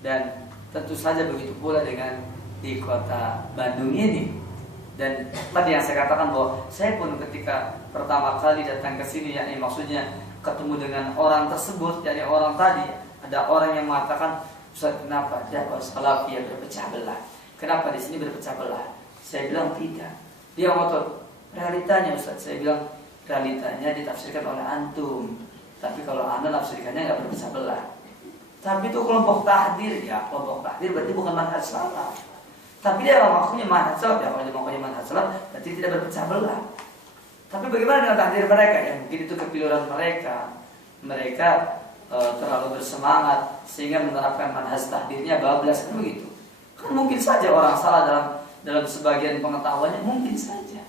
Dan tentu saja begitu pula dengan di kota Bandung ini. Dan tadi yang saya katakan bahwa saya pun ketika pertama kali datang ke sini, yakni maksudnya ketemu dengan orang tersebut, yakni orang tadi, ada orang yang mengatakan, Ustaz, kenapa dakwah salafiyah berpecah belah? Kenapa di sini berpecah belah? Saya bilang tidak. Dia ngotot, realitanya Ustaz. Saya bilang realitanya ditafsirkan oleh antum. Tapi kalau anda nafsirkannya nggak berpecah belah. Tapi itu kelompok tahdir, ya kelompok tahdir berarti bukan manhaj salaf. Tapi dia mengakunya manhaj salaf, ya kalau dia mengakunya manhaj salaf berarti tidak berpecah belah. Tapi bagaimana dengan takdir mereka? Ya mungkin itu kepilihan mereka. Mereka terlalu bersemangat sehingga menerapkan manhaj takdirnya bablas, kan begitu. Kan mungkin saja orang salah dalam sebagian pengetahuannya, mungkin saja.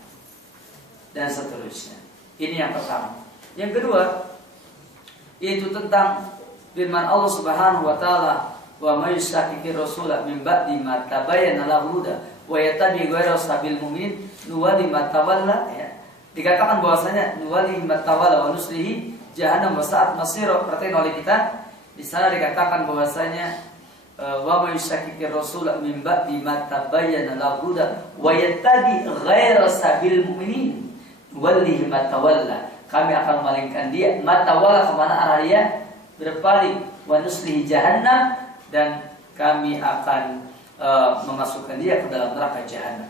Dan seterusnya. Ini yang pertama. Yang kedua, yaitu tentang firman Allah Subhanahu wa taala, wa may yushaqiqir rasula min ba'di ma tabayyana lahu huda wa yattabi ghayra sabil mu'minin nuwalli ma tawalla, ya. Dikatakan bahwasanya nuwalli ma tawalla wa nuslihi jahannam wa sa'at masira. Perhatikan oleh kita di sana dikatakan bahwasanya wa may yushaqiqir rasula min ba'di ma tabayyana lahu huda wa yattabi ghayra sabil mu'minin nuwalli ma tawalla. Kami akan memalingkan dia matawalla, kemana arah dia berpaling, wa nuslihi jahannam, dan kami akan memasukkan dia ke dalam neraka jahanam.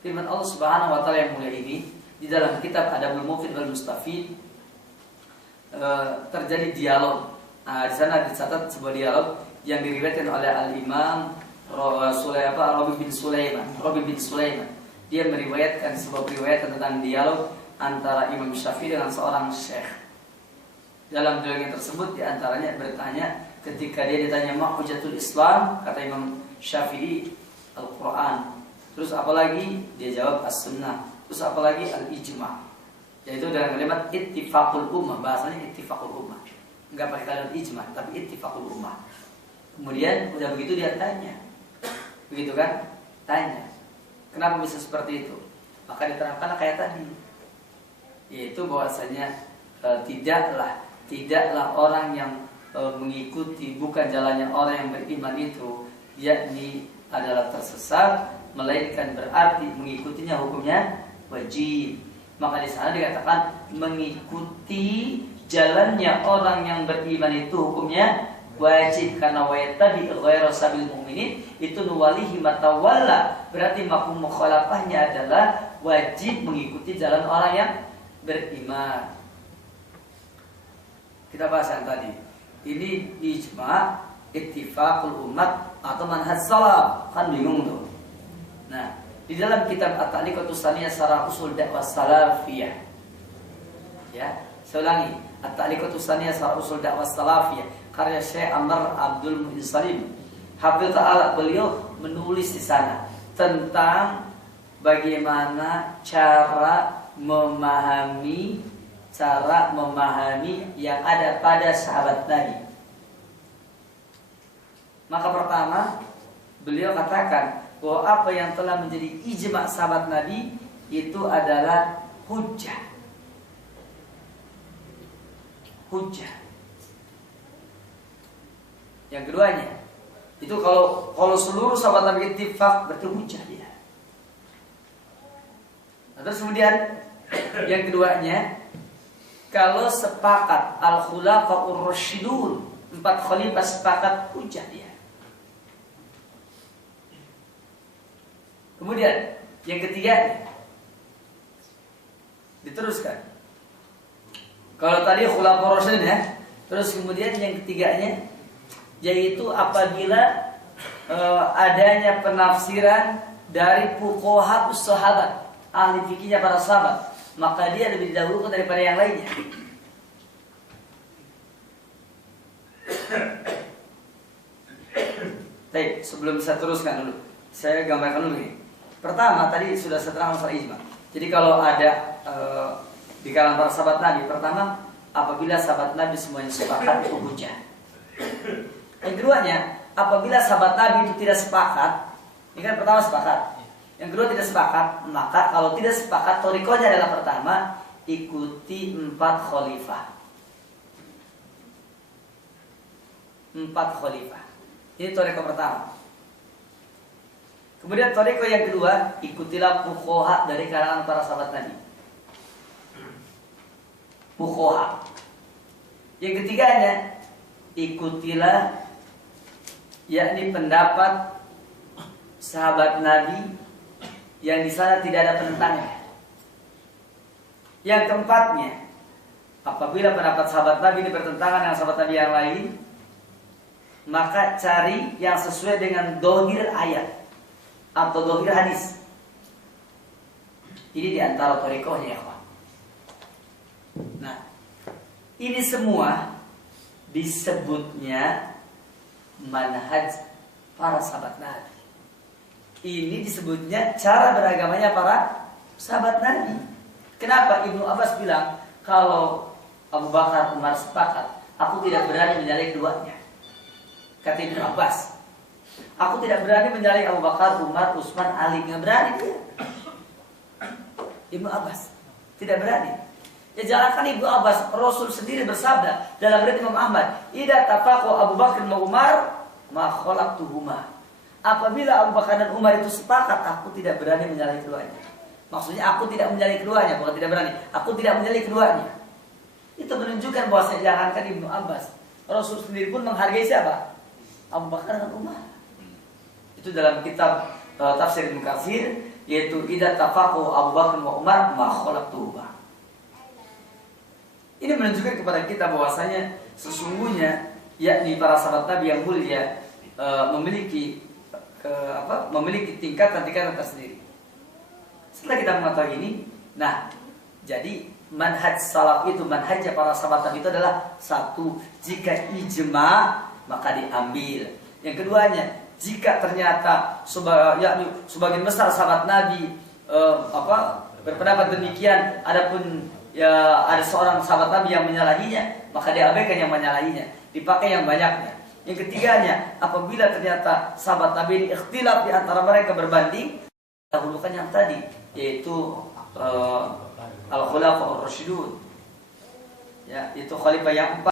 Firman Allah Subhanahu wa taala yang mulia ini di dalam kitab Adabul Mufid wal Mustafid terjadi dialog. Di sana dicatat sebuah dialog yang diriwayatkan oleh Al-Imam Rabi bin Sulaiman. Dia meriwayatkan sebuah riwayat tentang dialog antara Imam Syafi'i dengan seorang syekh. Dalam dialog tersebut diantaranya bertanya, ketika dia ditanya ma hujatul Islam, kata Imam Syafi'i Al-Quran. Terus apalagi? Dia jawab as-sunnah. Terus apalagi? Al-ijma'. Yaitu dengan kalimat ittifaqul ummah. Bahasanya ittifaqul ummah. Enggak pakai kalimat ijma', tapi ittifaqul ummah. Kemudian udah begitu dia tanya. Begitu kan? Tanya. Kenapa bisa seperti itu? Maka diterangkan kayak tadi. Yaitu bahwasanya tidaklah orang yang mengikuti bukan jalannya orang yang beriman itu, yakni adalah tersesat, melainkan berarti mengikutinya hukumnya wajib. Maka di sana dikatakan mengikuti jalannya orang yang beriman itu hukumnya wajib, karena wayattabi ghayra sabil mu'minin itu nuwalihi matawalla, berarti mafhum mukhalafahnya adalah wajib mengikuti jalan orang yang beriman. Kita bahas yang tadi. Ini ijma', ittifaqul umat atau manhaj salaf, kan bingung tuh. Nah, di dalam kitab At-Ta'liqatus Tsaniyah Syarah Ushul Dakwah Salafiyah. Ya, saya ulangi. At-Ta'liqatus Tsaniyah Syarah Ushul Dakwah Salafiyah karya Syekh Amr Abdul Mu'in Salim. Hafidz ta'ala, beliau menulis di sana tentang bagaimana cara memahami yang ada pada sahabat Nabi. Maka pertama beliau katakan bahwa apa yang telah menjadi ijma' sahabat Nabi itu adalah hujjah. Yang keduanya itu kalau seluruh sahabat Nabi ittifaq berarti hujjah dia. Terus kemudian yang keduanya, kalau sepakat al-khulafa'ur rasyidun, 4 khalifah sepakat, hujjah dia. Kemudian yang ketiga diteruskan. Kalau tadi khulafa'ur rasyidun ya, terus kemudian yang ketiganya yaitu apabila adanya penafsiran dari fuqaha sahabat, ahli fikihnya para sahabat, maka dia lebih didahulukan daripada yang lainnya. Baik, sebelum saya teruskan dulu, saya gambarkan dulu ini. Pertama tadi sudah saya terang masalah ijma'. Jadi kalau ada di kalangan para sahabat Nabi, pertama apabila sahabat Nabi semuanya sepakat itu hujjah. Yang keduanya, apabila sahabat Nabi itu tidak sepakat, ini kan pertama sepakat. Yang kedua tidak sepakat, maka kalau tidak sepakat, thoriqahnya adalah pertama, ikuti 4 khalifah. 4 khalifah. Ini thoriqah pertama. Kemudian thoriqah yang kedua, ikutilah fuqaha dari kalangan para sahabat Nabi. Fuqaha. Yang ketiganya, ikutilah yakni pendapat sahabat Nabi yang di sana tidak ada penentangnya. Yang keempatnya, apabila pendapat sahabat Nabi ini bertentangan dengan sahabat Nabi yang lain, maka cari yang sesuai dengan dohir ayat atau dohir hadis. Ini diantara thariqahnya ya kawan. Nah, ini semua disebutnya manhaj para sahabat Nabi. Ini disebutnya cara beragamanya para sahabat Nabi. Kenapa Ibnu Abbas bilang kalau Abu Bakar Umar sepakat, aku tidak berani menyalahi keduanya. Kata Ibnu Abbas, aku tidak berani menyalahi Abu Bakar, Umar, Utsman, Ali. Nggak berani dia. Ibnu Abbas tidak berani. Ya jangankan Ibnu Abbas, Rasul sendiri bersabda dalam riwayat Imam Ahmad, "Idza tafaqu Abu Bakar wa Umar, ma khalaqtuhuma." Apabila Abu Bakar dan Umar itu sepakat, aku tidak berani menyalahi keduanya. Maksudnya aku tidak menyalahi keduanya, bukan tidak berani. Aku tidak menyalahi keduanya. Itu menunjukkan bahwa jangankan Ibnu Abbas, Rasul sendiri pun menghargai siapa? Abu Bakar dan Umar. Itu dalam kitab tafsir Ibnu Katsir, yaitu idza tafaqu Abu Bakar wa Umar ma khalaqtuhuma. Ini menunjukkan kepada kita bahwasanya sesungguhnya yakni para sahabat Nabi yang mulia memiliki tingkatan-tingkatan tersendiri. Setelah kita mengetahui ini, nah jadi manhaj salaf itu, manhajnya para sahabat Nabi itu adalah satu, jika ijma maka diambil. Yang keduanya, jika ternyata sebagian besar sahabat Nabi berpendapat demikian, adapun ya ada seorang sahabat Nabi yang menyalahinya, maka diabaikan yang menyalahinya, dipakai yang banyaknya. Yang ketiganya, apabila ternyata sahabat Nabi ini ikhtilaf di antara mereka berbanding, dahulukan yang tadi, yaitu al-khulafa ar-rasyidun. Ya, itu khalifah yang 4.